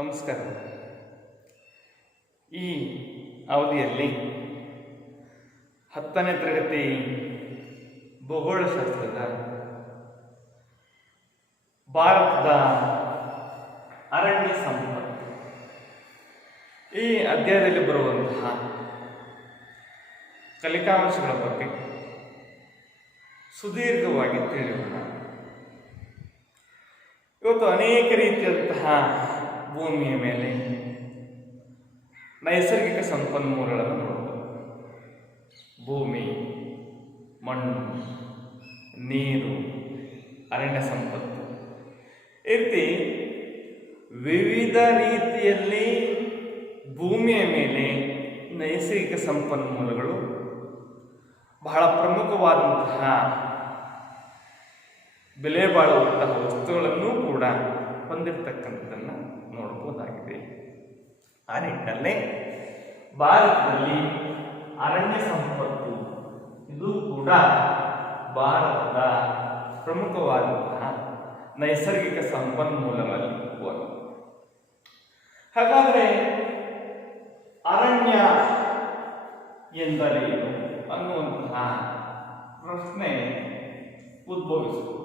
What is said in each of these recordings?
ನಮಸ್ಕಾರ. ಈ ಅವಧಿಯಲ್ಲಿ 10ನೇ ತರಗತಿ ಭೂಗೋಳಶಾಸ್ತ್ರದ ಭಾರತದ ಅರಣ್ಯ ಸಂಪತ್ತು ಈ ಅಧ್ಯಾಯದಲ್ಲಿ ಬರುವಂತಹ ಕಲಿಕಾಂಶಗಳ ಬಗ್ಗೆ ಸುದೀರ್ಘವಾಗಿ ತಿಳಿಯೋಣ. ಇವತ್ತು ಅನೇಕ ರೀತಿಯಾದಂತಹ ಭೂಮಿಯ ಮೇಲೆ ನೈಸರ್ಗಿಕ ಸಂಪನ್ಮೂಲಗಳನ್ನು ನೋಡಬಹುದು. ಭೂಮಿ, ಮಣ್ಣು, ನೀರು, ಅರಣ್ಯ ಸಂಪತ್ತು, ಈ ರೀತಿ ವಿವಿಧ ರೀತಿಯಲ್ಲಿ ಭೂಮಿಯ ಮೇಲೆ ನೈಸರ್ಗಿಕ ಸಂಪನ್ಮೂಲಗಳು ಬಹಳ ಪ್ರಮುಖವಾದಂತಹ ಬೆಲೆ ಬಾಳುವಂತಹ ವಸ್ತುಗಳನ್ನು ಕೂಡ ಹೊಂದಿರತಕ್ಕಂಥದ್ದನ್ನು ನೋಡಬಹುದಾಗಿದೆ. ಆ ನಿಟ್ಟಿನಲ್ಲಿ ಭಾರತದಲ್ಲಿ ಅರಣ್ಯ ಸಂಪತ್ತು ಇದು ಕೂಡ ಭಾರತದ ಪ್ರಮುಖವಾದಂತಹ ನೈಸರ್ಗಿಕ ಸಂಪನ್ಮೂಲಗಳಲ್ಲಿ ಒಂದು. ಹಾಗಾದರೆ ಅರಣ್ಯ ಎಂದರೇನು ಅನ್ನುವಂತಹ ಪ್ರಶ್ನೆ ಉದ್ಭವಿಸುವುದು.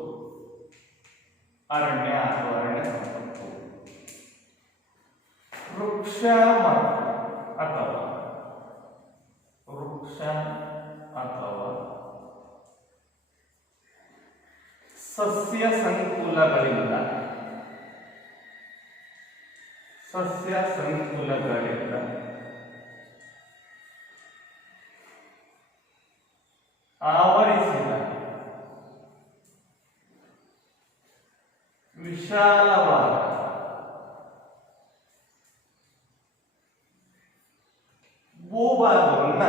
ಅರಣ್ಯ ಅಥವಾ ಅರಣ್ಯ ಸಂಪತ್ತು ವೃಕ್ಷ ಅಥವಾ ಸಸ್ಯ ಸಂಕುಲಗಳಿಂದ ಆವರಿಸಿದ ವಿಶಾಲವಾದ ಭೂಭಾಗವನ್ನ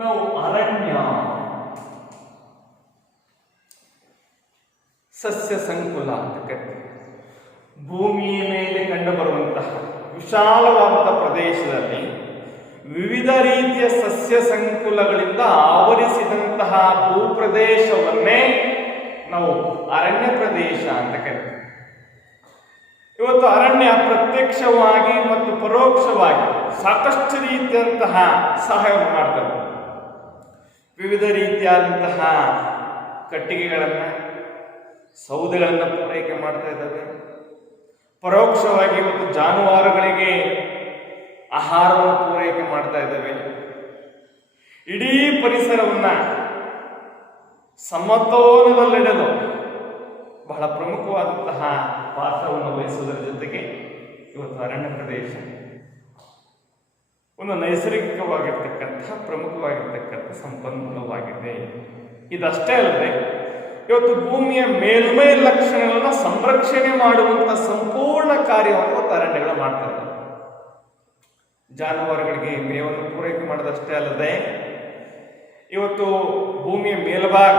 ನಾವು ಅರಣ್ಯ, ಸಸ್ಯ ಸಂಕುಲ ಅಂತ ಕರಿತೀವಿ. ಭೂಮಿಯ ಮೇಲೆ ಕಂಡುಬರುವಂತಹ ವಿಶಾಲವಾದ ಪ್ರದೇಶದಲ್ಲಿ ವಿವಿಧ ರೀತಿಯ ಸಸ್ಯ ಸಂಕುಲಗಳಿಂದ ಆವರಿಸಿದಂತಹ ಭೂಪ್ರದೇಶವನ್ನೇ ನಾವು ಅರಣ್ಯ ಪ್ರದೇಶ ಅಂತ ಕರಿತೀವಿ. ಇವತ್ತು ಅರಣ್ಯ ಪ್ರತ್ಯಕ್ಷವಾಗಿ ಮತ್ತು ಪರೋಕ್ಷವಾಗಿ ಸಾಕಷ್ಟು ರೀತಿಯಂತಹ ಸಹಾಯವನ್ನು ಮಾಡ್ತದೆ. ವಿವಿಧ ರೀತಿಯಾದಂತಹ ಕಟ್ಟಿಗೆಗಳನ್ನು, ಸೌದೆಗಳನ್ನು ಪೂರೈಕೆ ಮಾಡ್ತಾ ಇದ್ದಾವೆ. ಪರೋಕ್ಷವಾಗಿ ಇವತ್ತು ಜಾನುವಾರುಗಳಿಗೆ ಆಹಾರವನ್ನು ಪೂರೈಕೆ ಮಾಡ್ತಾ ಇದ್ದಾವೆ. ಇಡೀ ಪರಿಸರವನ್ನು ಸಮತೋಲನದಲ್ಲಿಡಲು ಬಹಳ ಪ್ರಮುಖವಾದಂತಹ ಪಾತ್ರವನ್ನು ವಹಿಸುವುದರ ಜೊತೆಗೆ ಇವತ್ತು ಅರಣ್ಯ ಪ್ರದೇಶ ಒಂದು ನೈಸರ್ಗಿಕವಾಗಿರ್ತಕ್ಕಂಥ ಪ್ರಮುಖವಾಗಿರ್ತಕ್ಕಂಥ ಸಂಪನ್ಮೂಲವಾಗಿದೆ. ಇದಷ್ಟೇ ಅಲ್ಲದೆ ಇವತ್ತು ಭೂಮಿಯ ಮೇಲ್ಮೈ ಲಕ್ಷಣಗಳನ್ನು ಸಂರಕ್ಷಣೆ ಮಾಡುವಂಥ ಸಂಪೂರ್ಣ ಕಾರ್ಯವನ್ನು ಇವತ್ತು ಅರಣ್ಯಗಳು ಮಾಡ್ತಾರೆ. ಜಾನುವಾರುಗಳಿಗೆ ಮೇವನ್ನು ಪೂರೈಕೆ ಮಾಡೋದಷ್ಟೇ ಅಲ್ಲದೆ ಇವತ್ತು ಭೂಮಿಯ ಮೇಲ್ಭಾಗ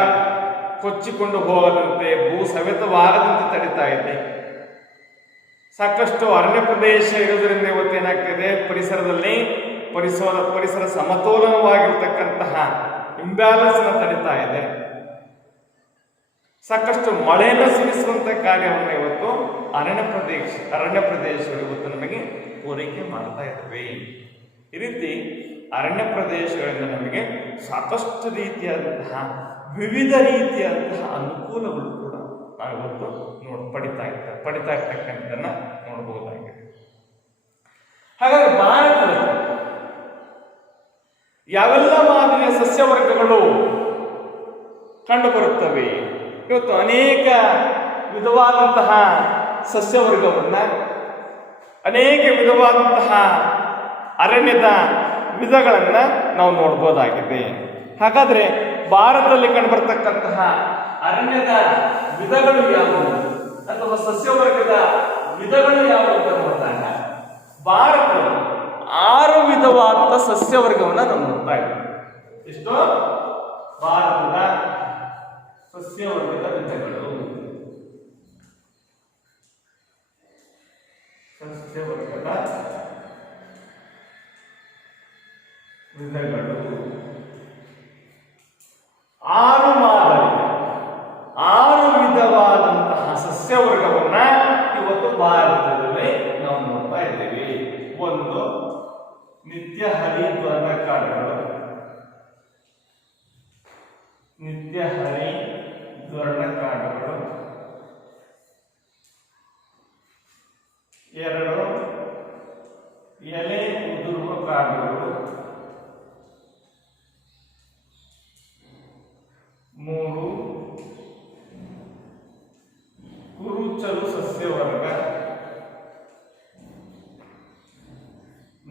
ಕೊಚ್ಚಿಕೊಂಡು ಹೋಗದಂತೆ, ಭೂ ಸವೆತವಾಗದಂತೆ ತಡಿತಾ ಇದೆ. ಸಾಕಷ್ಟು ಅರಣ್ಯ ಪ್ರದೇಶ ಇರೋದ್ರಿಂದ ಇವತ್ತೇನಾಗ್ತಿದೆ, ಪರಿಸರದಲ್ಲಿ ಪರಿಸರ ಸಮತೋಲನವಾಗಿರ್ತಕ್ಕಂತಹ ಇಂಬ್ಯಾಲೆನ್ಸ್ ತಡಿತಾ ಇದೆ. ಸಾಕಷ್ಟು ಮಳೆಯನ್ನು ಸುರಿಸುವಂತಹ ಕಾರ್ಯವನ್ನು ಇವತ್ತು ಅರಣ್ಯ ಪ್ರದೇಶಗಳು ಇವತ್ತು ನಮಗೆ ಪೂರೈಕೆ ಮಾಡ್ತಾ ಇದ್ದಾವೆ. ಈ ರೀತಿ ಅರಣ್ಯ ಪ್ರದೇಶಗಳಿಂದ ನಮಗೆ ಸಾಕಷ್ಟು ರೀತಿಯಾದಂತಹ ವಿವಿಧ ರೀತಿಯಾದಂತಹ ಅನುಕೂಲಗಳು ಕೂಡ ನಾವಿವತ್ತು ಪಡಿತಾ ಇರ್ತಕ್ಕಂಥದ್ದನ್ನ ನೋಡಬಹುದಾಗಿದೆ. ಹಾಗಾಗಿ ಭಾರತದಲ್ಲಿ ಯಾವೆಲ್ಲ ಮಾದರಿಯ ಸಸ್ಯವರ್ಗಗಳು ಕಂಡುಬರುತ್ತವೆ? ಇವತ್ತು ಅನೇಕ ವಿಧವಾದಂತಹ ಸಸ್ಯವರ್ಗವನ್ನ, ಅನೇಕ ವಿಧವಾದಂತಹ ಅರಣ್ಯದ ವಿಧಗಳನ್ನು ನಾವು ನೋಡ್ಬೋದಾಗಿದೆ. ಹಾಗಾದ್ರೆ ಭಾರತದಲ್ಲಿ ಕಂಡುಬರ್ತಕ್ಕಂತಹ ಅರಣ್ಯದ ವಿಧಗಳು ಯಾವುವು ಅಥವಾ ಸಸ್ಯವರ್ಗದ ವಿಧಗಳು ಯಾವುವು ಅಂತ ನೋಡಿದಾಗ ಭಾರತದಲ್ಲಿ 6 ವಿಧವಾದ ಸಸ್ಯವರ್ಗವನ್ನು ನಾವು ನೋಡ್ತಾ ಇದ್ದೀವಿ. ಎಷ್ಟು? ಭಾರತದ ಸಸ್ಯವರ್ಗದ ವಿಧಗಳು. ವಿಧಗಳು 6 ಮಾದರಿ 6 ವಿಧವಾದಂತಹ ಸಸ್ಯವರ್ಗವನ್ನ ಇವತ್ತು ಭಾರತದಲ್ಲಿ ನಿತ್ಯ ಹರಿ ದ್ವರ್ಣ ಕಾಡುಗಳು. 2 ಎಲೆ ಉದುರುವ ಕಾಡುಗಳು. 3 ಕುರುಚಲು ಸಸ್ಯವರ್ಗ.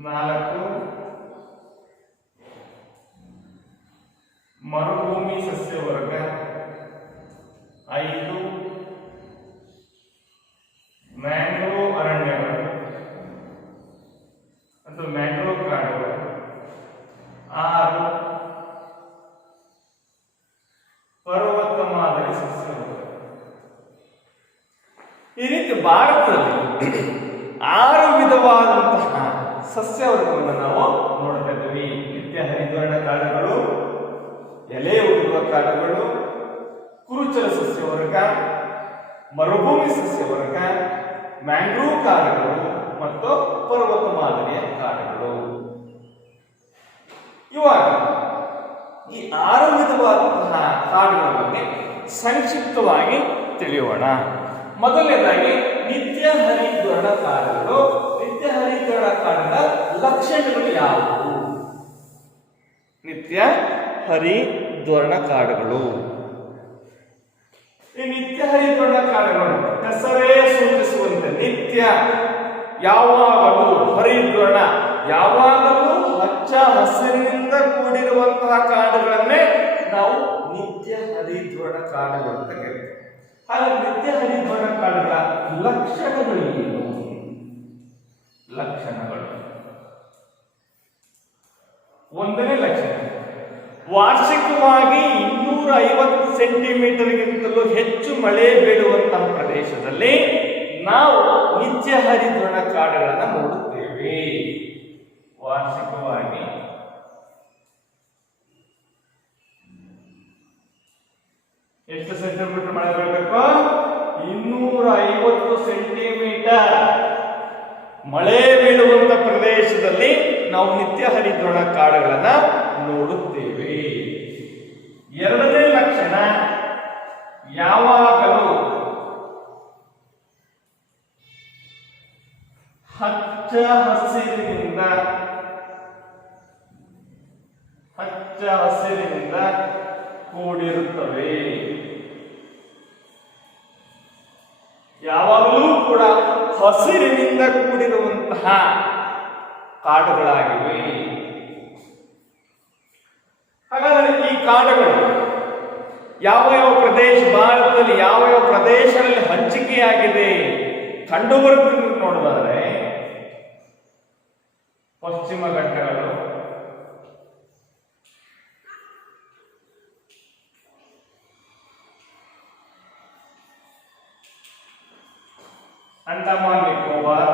4 ಮರುಭೂಮಿ ಸಸ್ಯವರ್ಗ. 5 ಮ್ಯಾಂಗ್ರೋವ್ ಅರಣ್ಯಗಳು ಅಥವಾ ಮ್ಯಾಂಗ್ರೋವ್ ಕಾಡುಗಳು. 6 ಪರ್ವತ ಮಾದರಿ ಸಸ್ಯವರ್ಗ. ಈ ರೀತಿ ಭಾರತದಲ್ಲಿ 6 ವಿಧವಾದಂತಹ ಸಸ್ಯವರ್ಗವನ್ನು ನಾವು ನೋಡ್ತಾ ಇದ್ದೀವಿ. ನಿತ್ಯ ಹರಿದ್ವರ್ಣ ಕಾಡುಗಳು, ಎಲೆ ಉದುರುವ ಕಾಡುಗಳು, ಕುರುಚಲ ಸಸ್ಯವರ್ಗ, ಮರುಭೂಮಿ ಸಸ್ಯವರ್ಗ, ಮ್ಯಾಂಗ್ರೋವ್ ಕಾಡುಗಳು ಮತ್ತು ಪರ್ವತ ಮಾದರಿಯ ಕಾಡುಗಳು. ಇವಾಗ ಈ 6 ವಿಧವಾದಂತಹ ಕಾಡುಗಳ ಬಗ್ಗೆ ಸಂಕ್ಷಿಪ್ತವಾಗಿ ತಿಳಿಯೋಣ. ಮೊದಲನೇದಾಗಿ ನಿತ್ಯ ಹರಿದ್ವರ್ಣ ಕಾಡುಗಳು. ನಿತ್ಯ ಹರಿದ್ವರ್ಣ ಕಾಡುಗಳ ಲಕ್ಷಣಗಳು ಯಾವುವು? ನಿತ್ಯ ಹರಿದ್ವರ್ಣ ಕಾಡುಗಳು. ಈ ನಿತ್ಯ ಹರಿದ್ವರ್ಣ ಕಾಡುಗಳು ಹೆಸರೇ ಸೂಚಿಸುವಂತೆ ನಿತ್ಯ, ಯಾವಾಗಲೂ, ಹರಿದ್ವರ್ಣ ಯಾವಾಗಲೂ ಹಚ್ಚ ಹಸಿರಿನಿಂದ ಕೂಡಿರುವಂತಹ ಕಾಡುಗಳನ್ನೇ ನಾವು ನಿತ್ಯ ಹರಿದ್ವರ್ಣ ಕಾಡುಗಳು ಅಂತ ಕರೀತೀವಿ. ಹಾಗಾಗಿ ನಿತ್ಯ ಹರಿದ್ವರ್ಣ ಕಾಡುಗಳ ಲಕ್ಷಣಗಳು ಏನು? ಲಕ್ಷಣಗಳು. 1ನೇ ಲಕ್ಷಣ, ವಾರ್ಷಿಕವಾಗಿ 250 ಸೆಂಟಿಮೀಟರ್ಗಿಂತಲೂ ಹೆಚ್ಚು ಮಳೆ ಬೀಳುವಂತಹ ಪ್ರದೇಶದಲ್ಲಿ ನಾವು ನಿತ್ಯ ಹರಿದ್ವರ್ಣ ಕಾಡುಗಳನ್ನು ನೋಡುತ್ತೇವೆ. ವಾರ್ಷಿಕವಾಗಿ ಎಷ್ಟು ಸೆಂಟಿಮೀಟರ್ ಮಳೆ ಬೀಳಬೇಕು? 250 ಸೆಂಟಿಮೀಟರ್ ಮಳೆ ಬೀಳುವಂತ ಪ್ರದೇಶದಲ್ಲಿ ನಾವು ನಿತ್ಯ ಹರಿದ್ವರ್ಣ ಕಾಡುಗಳನ್ನ ನೋಡುತ್ತೇವೆ. 2ನೇ ಲಕ್ಷಣ, ಯಾವಾಗಲೂ ಹಚ್ಚ ಹಸಿರಿನಿಂದ ಕೂಡಿರುತ್ತವೆ. ಯಾವಾಗಲೂ ಕೂಡ ಹಸಿರಿನಿಂದ ಕೂಡಿರುವಂತಹ ಕಾಡುಗಳಾಗಿವೆ. ಹಾಗಾದರೆ ಈ ಕಾಡುಗಳು ಯಾವ ಪ್ರದೇಶ, ಭಾರತದಲ್ಲಿ ಯಾವ ಪ್ರದೇಶಗಳಲ್ಲಿ ಹಂಚಿಕೆಯಾಗಿದೆ ಕಂಡುಬರುತ್ತದೆ ನೋಡೋದಾದ್ರೆ ಪಶ್ಚಿಮ ಘಟ್ಟಗಳು, ಅಂಡಮಾನ್ ನಿಕೋಬಾರ್,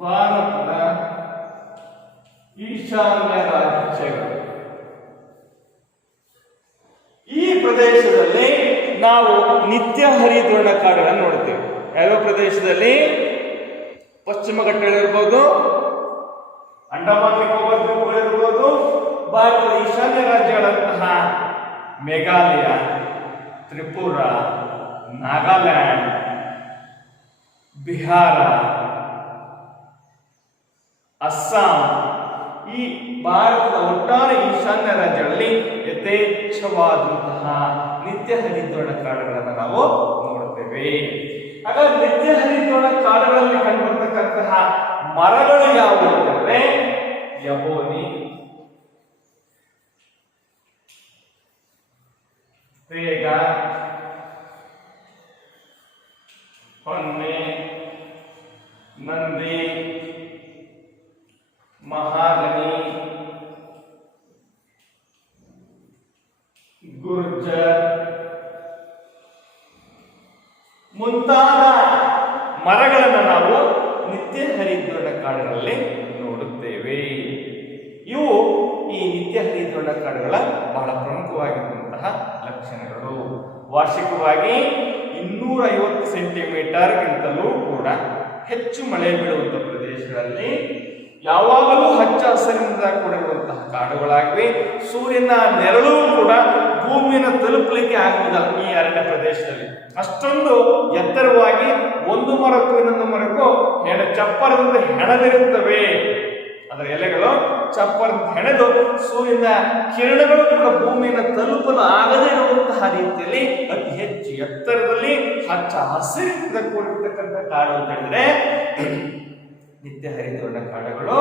ಭಾರತದ ಈಶಾನ್ಯ ರಾಜ್ಯಗಳು. ಈ ಪ್ರದೇಶದಲ್ಲಿ ನಾವು ನಿತ್ಯ ಹರಿದ್ವರ್ಣ ಕಾಡುಗಳನ್ನು ನೋಡ್ತೇವೆ. ಯಾವ ಪ್ರದೇಶದಲ್ಲಿ? ಪಶ್ಚಿಮ ಘಟ್ಟಗಳಿರ್ಬೋದು, ಅಂಡಮಾನ್ ನಿಕೋಬಾರ್ ದ್ವೀಪಗಳಿರ್ಬೋದು, ಭಾರತದ ಈಶಾನ್ಯ ರಾಜ್ಯಗಳಂತಹ ಮೇಘಾಲಯ, ತ್ರಿಪುರ, ನಾಗಾಲ್ಯಾಂಡ್, ಬಿಹಾರ, ಅಸ್ಸಾಂ, ಈ ಭಾರತದ ಒಟ್ಟಾರೆ ಈಶಾನ್ಯ ರಾಜ್ಯಗಳಲ್ಲಿ ಯಥೇಚ್ಛವಾದಂತಹ ನಿತ್ಯ ಹರಿದ್ವರ್ಣ ಕಾಡುಗಳನ್ನು ನಾವು ನೋಡುತ್ತೇವೆ. ಹಾಗಾದ್ರೆ ನಿತ್ಯ ಹರಿದ್ವರ್ಣ ಕಾಡುಗಳಲ್ಲಿ ಕಂಡುಬರ್ತಕ್ಕಂತಹ ಮರಗಳು ಯಾವುವು ಅಂತಂದ್ರೆ ಯಬೋನಿ, ತೇಗ, ಹೊನ್ನೆ, ನಂದಿ, ಮಹಾಗನಿ, ಗುರ್ಜರ್ ಮುಂತಾದ ಮರಗಳನ್ನು ನಾವು ನಿತ್ಯ ಹರಿದ್ವರ್ಣ ಕಾಡುಗಳಲ್ಲಿ ನೋಡುತ್ತೇವೆ. ಇವು ಈ ನಿತ್ಯ ಹರಿದ್ವರ್ಣ ಕಾಡುಗಳ ಬಹಳ ಪ್ರಮುಖವಾಗಿರುವಂತಹ ಲಕ್ಷಣಗಳು. ವಾರ್ಷಿಕವಾಗಿ 250 ಸೆಂಟಿಮೀಟರ್ಗಿಂತಲೂ ಕೂಡ ಹೆಚ್ಚು ಮಳೆ ಬೀಳುವಂತಹ ಪ್ರದೇಶಗಳಲ್ಲಿ ಯಾವಾಗಲೂ ಹಚ್ಚ ಹಸಿರಿನಿಂದ ಕೂಡಿರುವಂತಹ ಕಾಡುಗಳಾಗಿವೆ. ಸೂರ್ಯನ ನೆರಳು ಕೂಡ ಭೂಮಿಯನ್ನು ತಲುಪಲಿಕ್ಕೆ ಆಗುವುದಿಲ್ಲ ಈ ಅರಣ್ಯ ಪ್ರದೇಶದಲ್ಲಿ. ಅಷ್ಟೊಂದು ಎತ್ತರವಾಗಿ ಒಂದು ಮರಕ್ಕೂ ಇನ್ನೊಂದು ಮರಕ್ಕೂ ಚಪ್ಪರದಿಂದ ಹೆಣದಿರುತ್ತವೆ. ಅದರ ಎಲೆಗಳು ಚಪ್ಪರದಿಂದ ಹೆಣೆದು ಸೂರ್ಯನ ಕಿರಣಗಳು ಕೂಡ ಭೂಮಿಯನ್ನು ತಲುಪಲು ಆಗದೇ ಇರುವಂತಹ ರೀತಿಯಲ್ಲಿ ಅತಿ ಹೆಚ್ಚು ಎತ್ತರದಲ್ಲಿ ಹಚ್ಚ ಹಸಿರಿನಿಂದ ಕೂಡಿರ್ತಕ್ಕಂಥ ಕಾಡು ಅಂತ ಹೇಳಿದ್ರೆ ನಿತ್ಯ ಹರಿದ್ವರ್ಣ ಕಾಡುಗಳು.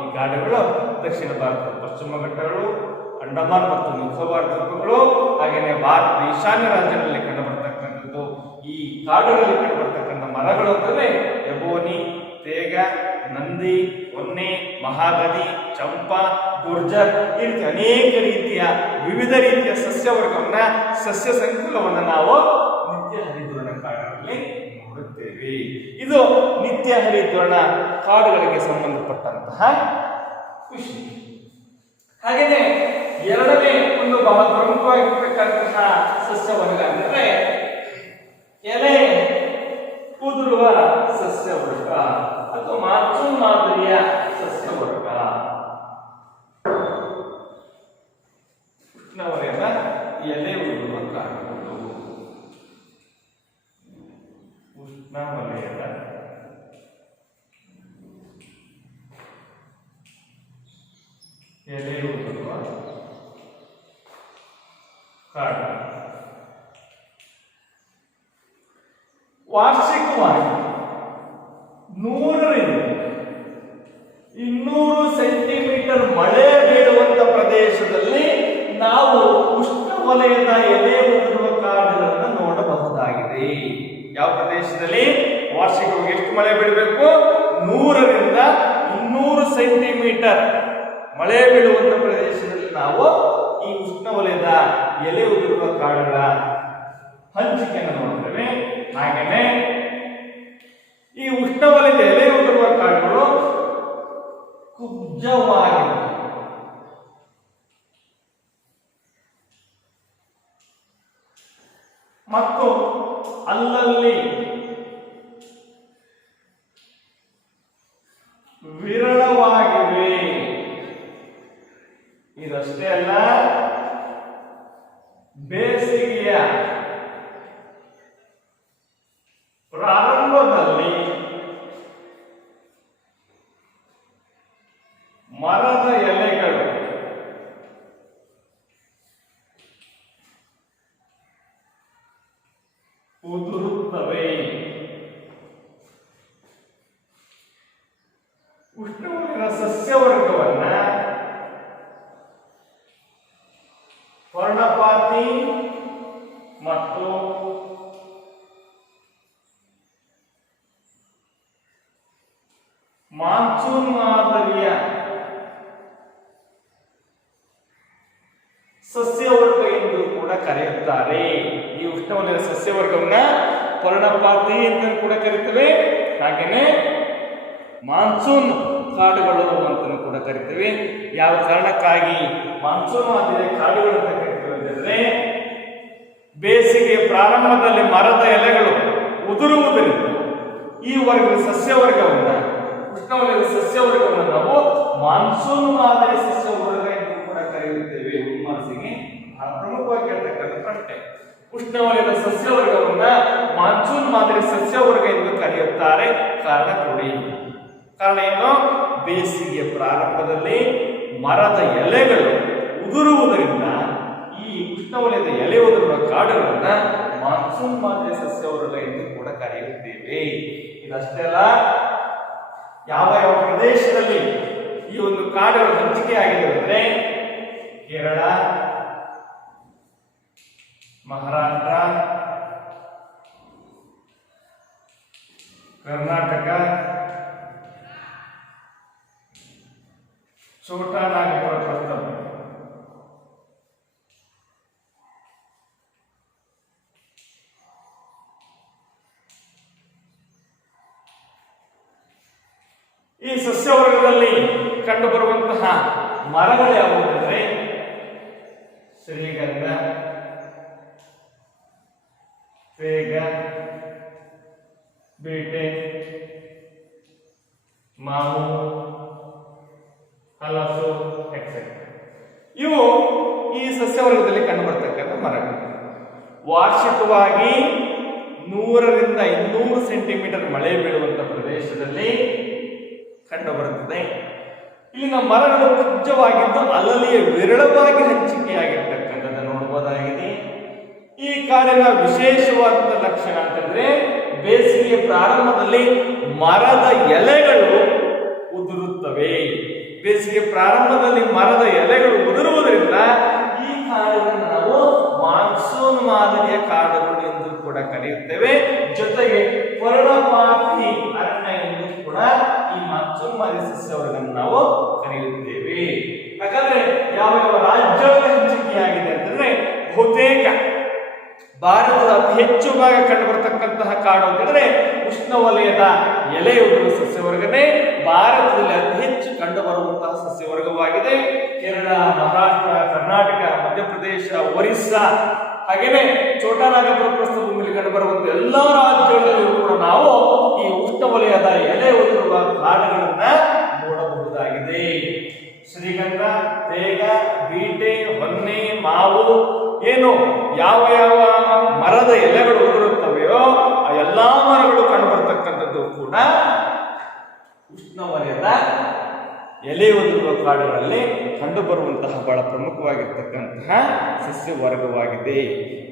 ಈ ಕಾಡುಗಳು ದಕ್ಷಿಣ ಭಾರತದ ಪಶ್ಚಿಮ ಘಟ್ಟಗಳು, ಅಂಡಮಾನ್ ಮತ್ತು ನಿಕೋಬಾರ್ ದ್ವೀಪಗಳು, ಹಾಗೆಯೇ ಭಾರತದ ಈಶಾನ್ಯ ರಾಜ್ಯಗಳಲ್ಲಿ ಕಂಡುಬರ್ತಕ್ಕಂಥದ್ದು. ಈ ಕಾಡುಗಳಲ್ಲಿ ಕಂಡುಬರ್ತಕ್ಕಂಥ ಮರಗಳು ಅಂತಂದ್ರೆ ಎಬೋನಿ, ತೇಗ, ನಂದಿ, ಹೊನ್ನೆ, ಮಹಾಗನಿ, ಚಂಪಾ, ಗುರ್ಜರ್ ಈ ರೀತಿ ಅನೇಕ ರೀತಿಯ ವಿವಿಧ ರೀತಿಯ ಸಸ್ಯವರ್ಗವನ್ನ ಸಸ್ಯ ಸಂಕುಲವನ್ನ ನಾವು ನಿತ್ಯ ಹರಿದ್ವರ್ಣ ಕಾಡುಗಳಲ್ಲಿ ನೋಡುತ್ತೇವೆ. ಇದು ನಿತ್ಯ ಹರಿದ್ವರ್ಣ ಕಾಡುಗಳಿಗೆ ಸಂಬಂಧಪಟ್ಟಂತಹ ಖುಷಿ. ಹಾಗೆಯೇ ಎರಡನೇ ಒಂದು ಬಹಳ ಪ್ರಮುಖವಾಗಿರ್ತಕ್ಕಂತಹ ಸಸ್ಯವರ್ಗ ಅಂದರೆ ಎಲೆ ಉದುರುವ ಸಸ್ಯವರ್ಗ ಅಥವಾ ಮಾನ್ಸೂನ್ ಮಾದರಿಯ ಸಸ್ಯವರ್ಗ. ಉಷ್ಣವಲಯದ ಎಲೆ ಉದುರುವ ಕಾಡುಗಳು. ಉಷ್ಣವಲಯದ ಎಲೆ ಉದುರುವ ಕಾಡು. ವಾರ್ಷಿಕವಾಗಿ 100 ರಿಂದ 200 ಸೆಂಟಿಮೀಟರ್ ಮಳೆ ಬೀಳುವಂತ ಪ್ರದೇಶದಲ್ಲಿ ನಾವು ಉಷ್ಣವಲಯದ ಎಲೆ ಉದುರುವ ಕಾಡುಗಳನ್ನು ನೋಡಬಹುದಾಗಿದೆ. ಯಾವ ಪ್ರದೇಶದಲ್ಲಿ ವಾರ್ಷಿಕವಾಗಿ ಎಷ್ಟು ಮಳೆ ಬೀಳಬೇಕು? 100 ರಿಂದ 200 ಸೆಂಟಿಮೀಟರ್ ಮಳೆ ಬೀಳುವಂತ ಪ್ರದೇಶದಲ್ಲಿ ನಾವು ಈ ಉಷ್ಣವಲಯದ ಎಲೆ ಉದುರುವ ಕಾಡುಗಳ ಹಂಚಿಕೆಯನ್ನು ನೋಡ್ತೇವೆ. ಹಾಗೆಯೇ ಈ ಉಷ್ಣವಲಯದ ಎಲೆ ಉದುರುವ ಕಾಡುಗಳು ಕುಬ್ಜವಾಗಿವೆ. ಮತ್ತು ಅಲ್ಲಲ್ಲಿ ವಿರಳವಾಗಿವೆ. ಇದಷ್ಟೇ ಅಲ್ಲ, ಬೇಸಿಗೆಯ ಪ್ರಾರಂಭದಲ್ಲಿ ಮರದ ಎಲೆಗಳು ಉದುರುತ್ತವೆ. ಉಷ್ಣವಲಯದ ಸಸ್ಯವರ್ಗವನ್ನ ಪರ್ಣಪಾತಿ ಮತ್ತು ಮಾನ್ಸೂನ್ ಮಾದರಿಯ ಸಸ್ಯವರ್ಗ ಎಂದು ಕೂಡ ಕರೆಯುತ್ತಾರೆ. ಈ ಉಷ್ಣವಲಯದ ಸಸ್ಯವರ್ಗವನ್ನ ಪರ್ಣಪಾತಿ ಅಂತ ಕೂಡ ಕರೀತೇವೆ. ಹಾಗೆಯೇ ಮಾನ್ಸೂನ್ ಕಾಡುಗಳು ಅಂತ ಕೂಡ ಕರಿತೇವೆ. ಯಾವ ಕಾರಣಕ್ಕಾಗಿ ಮಾನ್ಸೂನ್ ಮಾದರಿಯ ಕಾಡುಗಳು ಅಂತ ಕರಿತೇವೆ ಅಂತಂದ್ರೆ, ಬೇಸಿಗೆ ಪ್ರಾರಂಭದಲ್ಲಿ ಮರದ ಎಲೆಗಳು ಉದುರುವುದರಿಂದ ಈ ವರ್ಗದ ಸಸ್ಯವರ್ಗವನ್ನ, ಉಷ್ಣವಲಯದ ಸಸ್ಯವರ್ಗವನ್ನು ನಾವು ಮಾನ್ಸೂನ್ ಮಾದರಿ ಸಸ್ಯವರ್ಗ ಎಂದು ಕೂಡ ಕರೆಯುತ್ತೇವೆ. ಮನಸ್ಸಿಗೆ ಪ್ರಮುಖವಾಗಿ ಕೇಳ್ತಕ್ಕಂಥ ಪ್ರಶ್ನೆ. ಉಷ್ಣವಲಯದ ಸಸ್ಯವರ್ಗವನ್ನ ಮಾನ್ಸೂನ್ ಮಾದರಿ ಸಸ್ಯವರ್ಗ ಎಂದು ಕರೆಯುತ್ತಾರೆ. ಕಾರಣ ಕೊಡಿ. ಕಾರಣ ಏನು? ಬೇಸಿಗೆಯ ಪ್ರಾರಂಭದಲ್ಲಿ ಮರದ ಎಲೆಗಳು ಉದುರುವುದರಿಂದ ಈ ಉಷ್ಣವಲಯದ ಎಲೆ ಉದುರುವ ಕಾಡುಗಳನ್ನ ಮಾನ್ಸೂನ್ ಮಾದರಿ ಸಸ್ಯವರ್ಗ ಎಂದು ಕೂಡ ಕರೆಯುತ್ತೇವೆ. ಇದಷ್ಟೇ ಅಲ್ಲ, ಯಾವ ಯಾವ ಪ್ರದೇಶದಲ್ಲಿ ಈ ಒಂದು ಕಾಡುಗಳು ಹಂಚಿಕೆ ಆಗಿದೆ ಅಂದರೆ ಕೇರಳ, ಮಹಾರಾಷ್ಟ್ರ, ಕರ್ನಾಟಕ, ಛೋಟಾ ನಾಗಪುರ ಪ್ರಸ್ತವ, ಈ ಸಸ್ಯವರ್ಗದಲ್ಲಿ ಕಂಡುಬರುವಂತಹ ಮರಗಳು ಯಾವುವು ಅಂದರೆ ಶ್ರೀಗಂಧ, ತೇಗ, ಬೀಟೆ, ಮಾವು, ಹಲಸು ಎಕ್ಸೆಟ್ರಾ. ಇವು ಈ ಸಸ್ಯವರ್ಗದಲ್ಲಿ ಕಂಡುಬರ್ತಕ್ಕಂಥ ಮರಗಳು. ವಾರ್ಷಿಕವಾಗಿ 100ರಿಂದ 200 ಸೆಂಟಿಮೀಟರ್ ಮಳೆ ಬೀಳುವಂತ ಪ್ರದೇಶದಲ್ಲಿ ಕಂಡುಬರುತ್ತದೆ. ಇಲ್ಲಿನ ಮರಗಳು ಕುಬ್ಜವಾಗಿದ್ದು ಅಲ್ಲಲ್ಲಿಯೇ ವಿರಳವಾಗಿ ಹಂಚಿಕೆಯಾಗಿರ್ತಕ್ಕಂಥದ್ದು ನೋಡಬಹುದಾಗಿದೆ. ಈ ಕಾಡಿನ ವಿಶೇಷವಾದಂತಹ ಲಕ್ಷಣ ಅಂತಂದ್ರೆ ಬೇಸಿಗೆಯ ಪ್ರಾರಂಭದಲ್ಲಿ ಮರದ ಎಲೆಗಳು ಉದುರುತ್ತವೆ. ಬೇಸಿಗೆ ಪ್ರಾರಂಭದಲ್ಲಿ ಮರದ ಎಲೆಗಳು ಉದುರುವುದರಿಂದ ಈ ಕಾಡುಗಳನ್ನು ನಾವು ಮಾನ್ಸೂನ್ ಮಾದರಿಯ ಕಾಡುಗಳು ಎಂದು ಕೂಡ ಕರೆಯುತ್ತೇವೆ. ಜೊತೆಗೆ ಪರ್ಣಪಾತಿ ಅರಣ್ಯ ಎಂದು ಕೂಡ ಈ ಮಾನ್ಸೂನ್ ಮಾದರಿ ಸಸ್ಯವರ್ಗವನ್ನು ನಾವು ಕರೆಯುತ್ತೇವೆ. ಹಾಗಾದ್ರೆ ಯಾವ ಯಾವ ರಾಜ್ಯಗಳ ಹಂಚಿಕೆಯಾಗಿದೆ ಅಂತಂದ್ರೆ ಬಹುತೇಕ ಭಾರತದ ಅತಿ ಹೆಚ್ಚು ಭಾಗ ಕಂಡುಬರತಕ್ಕಂತಹ ಕಾಡು ಅಂತಂದ್ರೆ ಉಷ್ಣವಲಯದ ಎಲೆಯುಳ್ಳ ಸಸ್ಯವರ್ಗನೇ ಭಾರತದಲ್ಲಿ ಅತಿ ಹೆಚ್ಚು ಕಂಡುಬರುವಂತಹ ಸಸ್ಯವರ್ಗವಾಗಿದೆ. ಕೇರಳ, ಮಹಾರಾಷ್ಟ್ರ, ಕರ್ನಾಟಕ, ಮಧ್ಯಪ್ರದೇಶ, ಒರಿಸ್ಸಾ ಹಾಗೇನೆ ಚೋಟಾನಾಗಪುರ ಪ್ರಸ್ಥಭೂಮಿಯಲ್ಲಿ ಕಂಡುಬರುವಂತಹ ಎಲ್ಲಾ ರಾಜ್ಯಗಳಲ್ಲೂ ಕೂಡ ನಾವು ಈ ಉಷ್ಣವಲಯದ ಎಲೆ ಉದುರುವ ಕಾಡುಗಳನ್ನ ನೋಡಬಹುದಾಗಿದೆ. ಶ್ರೀಗಂಧ, ತೇಗ, ಬೀಟೆ, ಹೊನ್ನೆ, ಮಾವು ಏನು ಯಾವ ಯಾವ ಮರದ ಎಲೆಗಳು ಉದುರುತ್ತವೆಯೋ ಆ ಎಲ್ಲಾ ಮರಗಳು ಕಂಡುಬರ್ತಕ್ಕಂಥದ್ದು ಕೂಡ ಉಷ್ಣವಲಯದ ಎಲೆ ಉದುರುವ ಕಾಡುಗಳಲ್ಲಿ ಕಂಡುಬರುವಂತಹ ಬಹಳ ಪ್ರಮುಖವಾಗಿರ್ತಕ್ಕಂತಹ ಸಸ್ಯ ವರ್ಗವಾಗಿದೆ.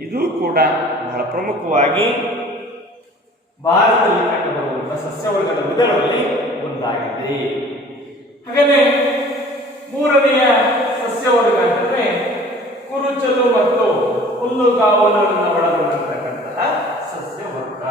ಇದು ಕೂಡ ಬಹಳ ಪ್ರಮುಖವಾಗಿ ಭಾರತದಲ್ಲಿ ಕಂಡುಬರುವಂತಹ ಸಸ್ಯವರ್ಗದ ವಿಧಗಳಲ್ಲಿ ಒಂದಾಗಿದೆ. ಹಾಗಾದ್ರೆ ಮೂರನೆಯ ಸಸ್ಯವರ್ಗ ಅಂತಂದ್ರೆ ಕುರುಚಲು ಮತ್ತು ಹುಲ್ಲುಗಾವಲನ್ನು ಒಳಗೊಂಡಿರತಕ್ಕಂತಹ ಸಸ್ಯವರ್ಗ.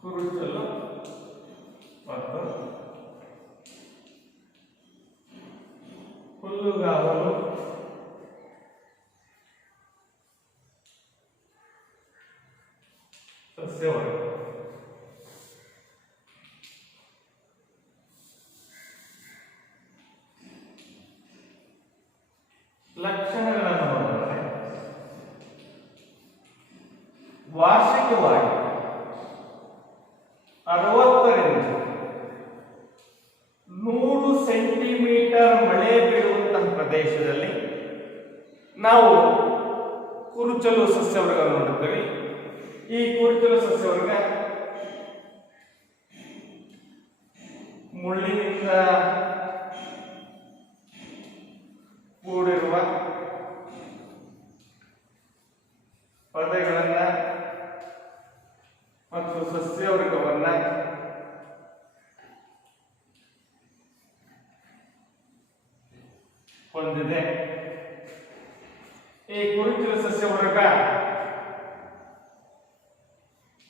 ಕುರುಚಲು ಮತ್ತು ಹುಲ್ಲುಗಾವಲು ಸಸ್ಯವರ್ಗ. ಲಕ್ಷಣಗಳನ್ನು ನೋಡಿದರೆ ವಾರ್ಷಿಕವಾಗಿ 60ರಿಂದ 100 ಸೆಂಟಿಮೀಟರ್ ಮಳೆ ಬೀಳುವಂತಹ ಪ್ರದೇಶದಲ್ಲಿ ನಾವು ಕುರುಚಲು ಸಸ್ಯವರ್ಗ ನೋಡುತ್ತೇವೆ. ಈ ಕುರುಚಲು ಸಸ್ಯವರ್ಗ ಮುಳ್ಳಿನಿಂದ ಕೂಡಿರುವ ಪದಗಳನ್ನ ಮತ್ತು ಸಸ್ಯವರ್ಗವನ್ನ ಹೊಂದಿದೆ. ಈ ಕುರುಚಲು ಸಸ್ಯವರ್ಗ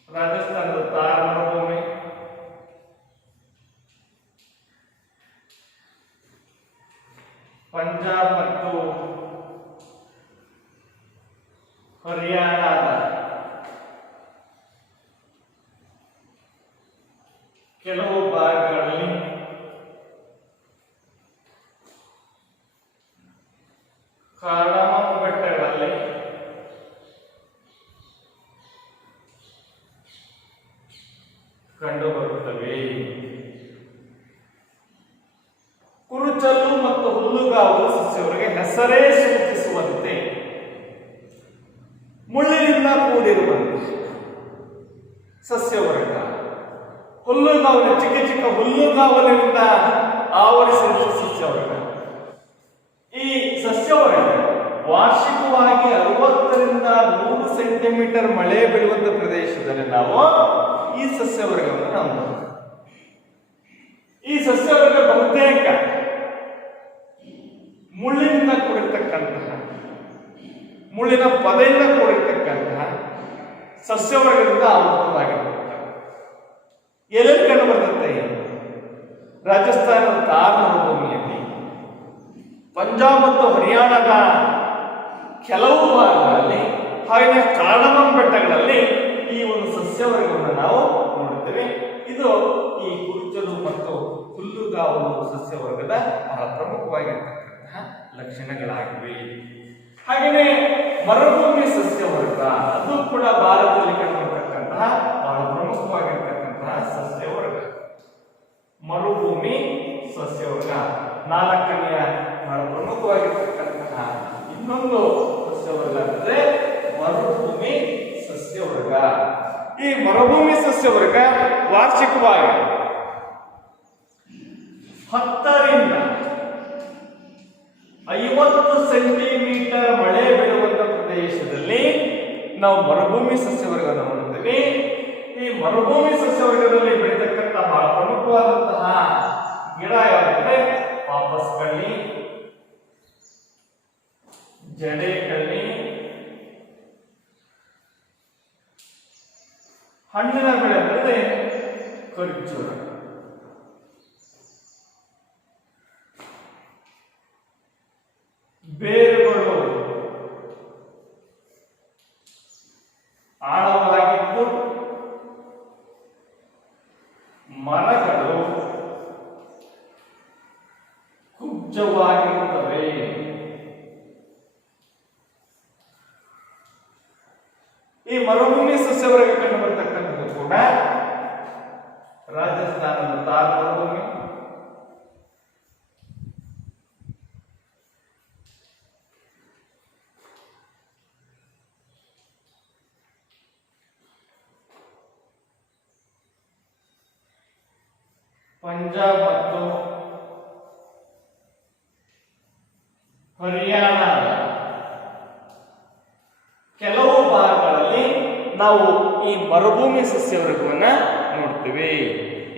ರಾಜಸ್ಥಾನದ ತಾರ್ ಮರುಭೂಮಿ, ಪಂಜಾಬ್ ಮತ್ತು ಹರಿಯಾಣದ ಕೆಲವು ಭಾಗಗಳಲ್ಲಿ ಕಾರ್ಡಮಮ್ ಬೆಟ್ಟಗಳಲ್ಲಿ ಕಂಡುಬರುತ್ತವೆ. ಕುರುಚಲು ಮತ್ತು ಹುಲ್ಲುಗಾವಲು ಸಸ್ಯವರ್ಗ ಹೆಸರೇ ಸೂಚಿಸುವಂತೆ ಮುಳ್ಳಿನಿಂದ ಕೂಡಿರುವಂತೆ ಸಸ್ಯವರ್ಗ. ಹುಲ್ಲುಗಾವಲು ಚಿಕ್ಕ ಚಿಕ್ಕ ಹುಲ್ಲುಗಾವಲಿನಿಂದ ಆವರಿಸಿದ ಸಸ್ಯವರ್ಗ. ಈ ಸಸ್ಯವರ್ಗ ವಾರ್ಷಿಕವಾಗಿ 60ರಿಂದ 100 ಸೆಂಟಿಮೀಟರ್ ಮಳೆ ಬೀಳುವಂತ ಪ್ರದೇಶದಲ್ಲಿ ನಾವು ಈ ಸಸ್ಯವರ್ಗವನ್ನು ನಾವು ನೋಡ್ತೀವಿ. ಈ ಸಸ್ಯವರ್ಗ ಬಹುತೇಕ ಮುಳ್ಳಿನಿಂದ ಕೂಡಿರ್ತಕ್ಕಂತಹ, ಮುಳ್ಳಿನ ಪದೆಯಿಂದ ಕೂಡಿರ್ತಕ್ಕಂತಹ ಸಸ್ಯವರ್ಗದಿಂದ ಆವೃತವಾಗಿರುತ್ತದೆ. ಎಲ್ಲೆಲ್ಲಿ ಕಂಡು ಬರ್ತದೆ? ರಾಜಸ್ಥಾನದ ತಾರ್ ಮರುಭೂಮಿಯಲ್ಲಿ, ಪಂಜಾಬ್ ಮತ್ತು ಹರಿಯಾಣದ ಕೆಲವು ಭಾಗಗಳಲ್ಲಿ ಹಾಗೆಯೇ ಕಾರ್ಡಮಮ್ ಬೆಟ್ಟಗಳಲ್ಲಿ ಈ ಒಂದು ಸಸ್ಯವರ್ಗವನ್ನು ನಾವು ನೋಡುತ್ತೇವೆ. ಇದು ಈ ಕುರುಚಲು ಮತ್ತು ಹುಲ್ಲುಗಾವಲು ಸಸ್ಯವರ್ಗದ ಬಹಳ ಪ್ರಮುಖವಾಗಿರ್ತಕ್ಕಂತಹ ಲಕ್ಷಣಗಳಾಗಿವೆ. ಹಾಗೆಯೇ ಮರುಭೂಮಿ ಸಸ್ಯವರ್ಗ ಅದು ಕೂಡ ಭಾರತದಲ್ಲಿ ಕಂಡುಬರ್ತಕ್ಕಂತಹ ಬಹಳ ಪ್ರಮುಖವಾಗಿರ್ತಕ್ಕಂತಹ ಸಸ್ಯವರ್ಗ. ಮರುಭೂಮಿ ಸಸ್ಯವರ್ಗ 4ನೆಯ ಬಹಳ ಪ್ರಮುಖವಾಗಿರ್ತಕ್ಕಂತಹ ಇನ್ನೊಂದು ಸಸ್ಯವರ್ಗ ಅಂದರೆ ಮರುಭೂಮಿ ಸಸ್ಯವರ್ಗ. ಈ ಮರುಭೂಮಿ ಸಸ್ಯವರ್ಗ ವಾರ್ಷಿಕವಾಗಿ 10 ರಿಂದ 50 ಸೆಂಟಿಮೀಟರ್ ಮಳೆ ಬೀಳುವಂತ ಪ್ರದೇಶದಲ್ಲಿ ನಾವು ಮರುಭೂಮಿ ಸಸ್ಯವರ್ಗವನ್ನು ನೋಡುತ್ತೇವೆ. ಈ ಮರುಭೂಮಿ ಸಸ್ಯವರ್ಗದಲ್ಲಿ ಬೆಳೀತಕ್ಕಂತಹ ಬಹಳ ಪ್ರಮುಖವಾದಂತಹ ಗಿಡ ಯಾವುದಂದ್ರೆ ವಾಪಸ್ ಕಳ್ಳಿ, ಜಡೆ ಕಳ್ಳಿ, ಹಣ್ಣಿನ ಬೆಳೆ ಅಂದರೆ ಖರ್ಜೂರ. ಬೇರುಗಳು ಆಳವಾಗಿದ್ದು ಮರಗಳು ಕುಬ್ಜವಾಗಿರುತ್ತವೆ. ಈ ಮರುಭೂಮಿ ಸಸ್ಯವರ್ಗ ಕಂಡು ಬರ್ತಕ್ಕಂಥದ್ದು ಕೂಡ ರಾಜಸ್ಥಾನದ ಥಾರ್ ಮರುಭೂಮಿ, ಪಂಜಾಬ್ ಮತ್ತು ಹರಿಯಾಣದ ಕೆಲವು ಭಾಗಗಳಲ್ಲಿ ನಾವು ಈ ಮರುಭೂಮಿ ಸಸ್ಯವರ್ಗವನ್ನು ನೋಡ್ತೀವಿ.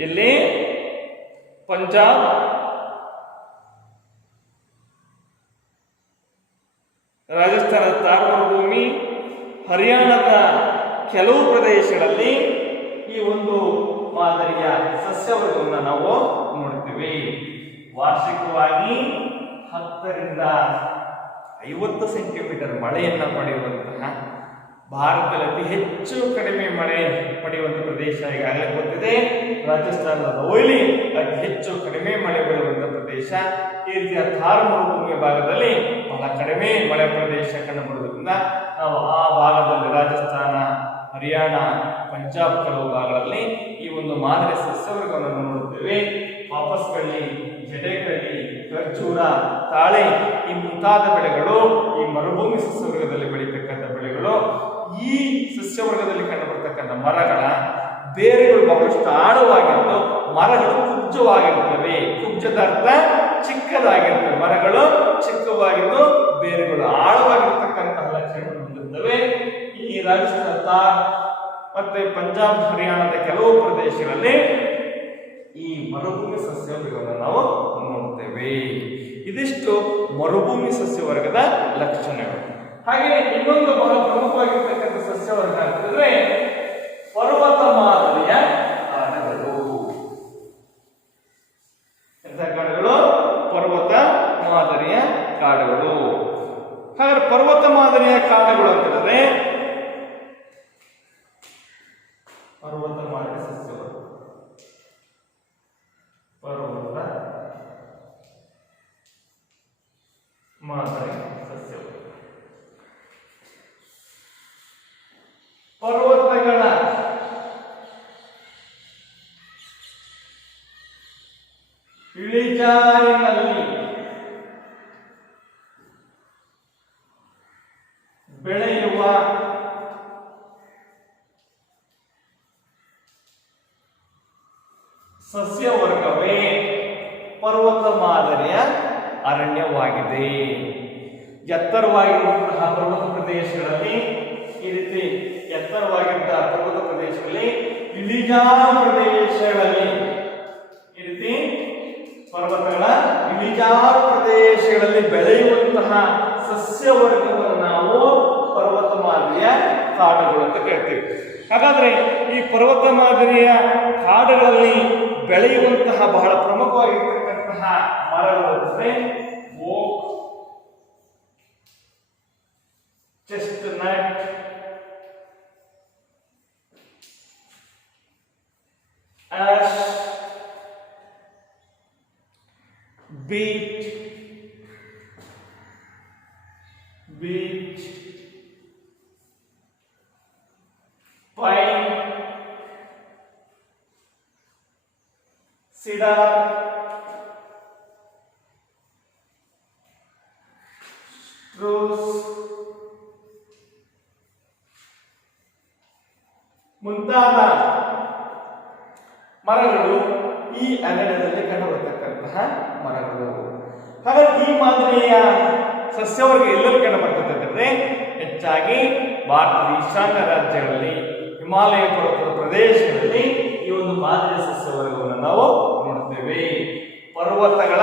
ಇಲ್ಲಿ ಪಂಜಾಬ್, ರಾಜಸ್ಥಾನದ ಥಾರ್ ಮರುಭೂಮಿ, ಹರಿಯಾಣದ ಕೆಲವು ಪ್ರದೇಶಗಳಲ್ಲಿ ಈ ಒಂದು ಮಾದರಿಯ ಸಸ್ಯವರ್ಗವನ್ನು ನಾವು ನೋಡ್ತೀವಿ. ವಾರ್ಷಿಕವಾಗಿ 10 ರಿಂದ 50 ಸೆಂಟಿಮೀಟರ್ ಮಳೆಯನ್ನು ಪಡೆಯುವಂತಹ, ಭಾರತದಲ್ಲಿ ಅತಿ ಹೆಚ್ಚು ಕಡಿಮೆ ಮಳೆ ಪಡೆಯುವಂತಹ ಪ್ರದೇಶ ಈಗಾಗಲೇ ಗೊತ್ತಿದೆ. ರಾಜಸ್ಥಾನದ ರೋಯ್ಲಿ ಅತಿ ಹೆಚ್ಚು ಕಡಿಮೆ ಮಳೆ ಬೀಳುವಂತಹ ಪ್ರದೇಶ. ಈ ರೀತಿಯ ಥಾರ್ ಮರುಭೂಮಿಯ ಭಾಗದಲ್ಲಿ ಬಹಳ ಕಡಿಮೆ ಮಳೆ ಪ್ರದೇಶ ಕಂಡುಬರುವುದರಿಂದ ನಾವು ಆ ಭಾಗದಲ್ಲಿ ರಾಜಸ್ಥಾನ, ಹರಿಯಾಣ, ಪಂಜಾಬ್ ಕೆಲವು ಭಾಗಗಳಲ್ಲಿ ಈ ಒಂದು ಮಾದರಿ ಸಸ್ಯವರ್ಗವನ್ನು ನೋಡುತ್ತೇವೆ. ವಾಪಸ್ ಕಳ್ಳಿ, ಜಡೆಕಳ್ಳಿ, ಖರ್ಜೂರ, ತಾಳೆ ಈ ಮುಂತಾದ ಬೆಳೆಗಳು ಈ ಮರುಭೂಮಿ ಸಸ್ಯವರ್ಗದಲ್ಲಿ ಬೆಳೀತಕ್ಕಂಥ ಬೆಳೆಗಳು. ಈ ಸಸ್ಯವರ್ಗದಲ್ಲಿ ಕಂಡುಬರ್ತಕ್ಕಂಥ ಮರಗಳ ಬೇರುಗಳು ಬಹಳಷ್ಟು ಆಳವಾಗಿದ್ದು ಮರಗಳು ಕುಬ್ಜವಾಗಿರುತ್ತವೆ. ಕುಬ್ಜದ ಅರ್ಥ ಚಿಕ್ಕದಾಗಿರ್ತವೆ. ಮರಗಳು ಚಿಕ್ಕವಾಗಿದ್ದು ಬೇರುಗಳು ಆಳವಾಗಿರ್ತಕ್ಕಂತಹ ಲಕ್ಷಣವನ್ನು ಹೊಂದಿರುತ್ತವೆ. ಈ ರಾಜಸ್ಥಾನ ಥಾರ್ ಮತ್ತೆ ಪಂಜಾಬ್, ಹರಿಯಾಣದ ಕೆಲವು ಪ್ರದೇಶಗಳಲ್ಲಿ ಈ ಮರುಭೂಮಿ ಸಸ್ಯವರ್ಗವನ್ನು ನಾವು ನೋಡುತ್ತೇವೆ. ಇದಿಷ್ಟು ಮರುಭೂಮಿ ಸಸ್ಯವರ್ಗದ ಲಕ್ಷಣಗಳು. ಹಾಗೆ ಇನ್ನೊಂದು ಬಹಳ ಪ್ರಮುಖವಾಗಿರ್ತಕ್ಕಂಥ ಸಸ್ಯವರ್ಗ ಅಂತಂದ್ರೆ ಪರ್ವತ ಮಾದರಿಯ ಕಾಡುಗಳು. ಎಂಥ ಕಾಡುಗಳು? ಪರ್ವತ ಮಾದರಿಯ ಕಾಡುಗಳು. ಹಾಗಾದ್ರೆ ಪರ್ವತ ಮಾದರಿಯ ಕಾಡುಗಳು ಅಂತಂದ್ರೆ ಪರ್ವತ ಮಾದರಿ ಸಸ್ಯವರ್ಗ, ಪರ್ವತ ಮಾದರಿ ಸಸ್ಯವರ್ಗ. ಪರ್ವತಗಳ ಇಳಿಜಾರಿನಲ್ಲಿ ಬೆಳೆಯುವ ಸಸ್ಯವರ್ಗವೇ ಪರ್ವತ ಮಾದರಿಯ ಅರಣ್ಯವಾಗಿದೆ. ಎತ್ತರವಾಗಿರುವಂತಹ ಪರ್ವತ ಪ್ರದೇಶಗಳಲ್ಲಿ ಈ ರೀತಿ ಎತ್ತರವಾಗಿರುವಂತಹ ಪರ್ವತ ಪ್ರದೇಶಗಳಲ್ಲಿ, ಇಳಿಜಾರು ಪ್ರದೇಶಗಳಲ್ಲಿ ಈ ರೀತಿ ಪರ್ವತಗಳ ಇಳಿಜಾರು ಪ್ರದೇಶಗಳಲ್ಲಿ ಬೆಳೆಯುವಂತಹ ಸಸ್ಯವರ್ಗವನ್ನು ನಾವು ಪರ್ವತ ಮಾದರಿಯ ಕಾಡುಗಳು ಅಂತ ಕರಿತೀವಿ. ಹಾಗಾದ್ರೆ ಈ ಪರ್ವತ ಮಾದರಿಯ ಕಾಡುಗಳಲ್ಲಿ ಬೆಳೆಯುವಂತಹ ಬಹಳ ಪ್ರಮುಖವಾಗಿರ್ತಕ್ಕಂತಹ ಮರಗಳು ಅಂದರೆ ಓಕ್, ಚೆಸ್ಟ್ನಟ್, ಸಿಡಾರ್, ಸ್ಪ್ರೂಸ್ ಮುಂತಾದ ಮರಗಳು ಈ ಅರಣ್ಯದಲ್ಲಿ ಕಂಡುಬರತಕ್ಕಂತಹ ಮರಗಳು. ಹಾಗಾಗಿ ಈ ಮಾದರಿಯ ಸಸ್ಯವರ್ಗ ಎಲ್ಲರೂ ಕಂಡುಬರ್ತದೆ ಅಂತಂದ್ರೆ ಹೆಚ್ಚಾಗಿ ಭಾರತದ ಈಶಾನ್ಯ ರಾಜ್ಯಗಳಲ್ಲಿ, ಹಿಮಾಲಯ ಪರ್ವತದ ಪ್ರದೇಶಗಳಲ್ಲಿ ಈ ಒಂದು ಮಾದರಿಯ ಸಸ್ಯವರ್ಗವನ್ನು ನಾವು ನೋಡುತ್ತೇವೆ. ಪರ್ವತಗಳ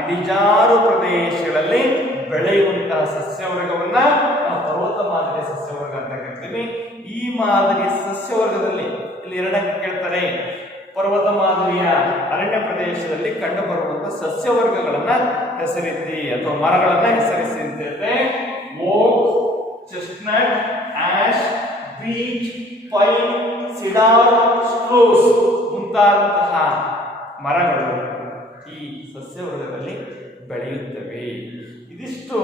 ಇಳಿಜಾರು ಪ್ರದೇಶಗಳಲ್ಲಿ ಬೆಳೆಯುವಂತಹ ಸಸ್ಯವರ್ಗವನ್ನ ನಾವು ಪರ್ವತ ಮಾದರಿಯ ಸಸ್ಯವರ್ಗ ಅಂತ ಕರಿತೀವಿ. ಈ ಮಾದರಿಯ ಸಸ್ಯವರ್ಗದಲ್ಲಿ ಇಲ್ಲಿ ಎರಡಕ್ಕೆ ಕೇಳ್ತಾರೆ, ಪರ್ವತ ಮಾದರಿಯ ಅರಣ್ಯ ಪ್ರದೇಶದಲ್ಲಿ ಕಂಡು ಬರುವಂತಹ ಸಸ್ಯವರ್ಗಗಳನ್ನ ಹೆಸರಿಸಿ ಅಥವಾ ಮರಗಳನ್ನ ಹೆಸರಿಸಿ ಅಂತ ಹೇಳಿದ್ರೆ oak, chestnut, ash, beech, pine, cedar, spruce ಮುಂತಾದಂತಹ ಮರಗಳು ಈ ಸಸ್ಯವರ್ಗದಲ್ಲಿ ಬೆಳೆಯುತ್ತವೆ. ಇದಿಷ್ಟು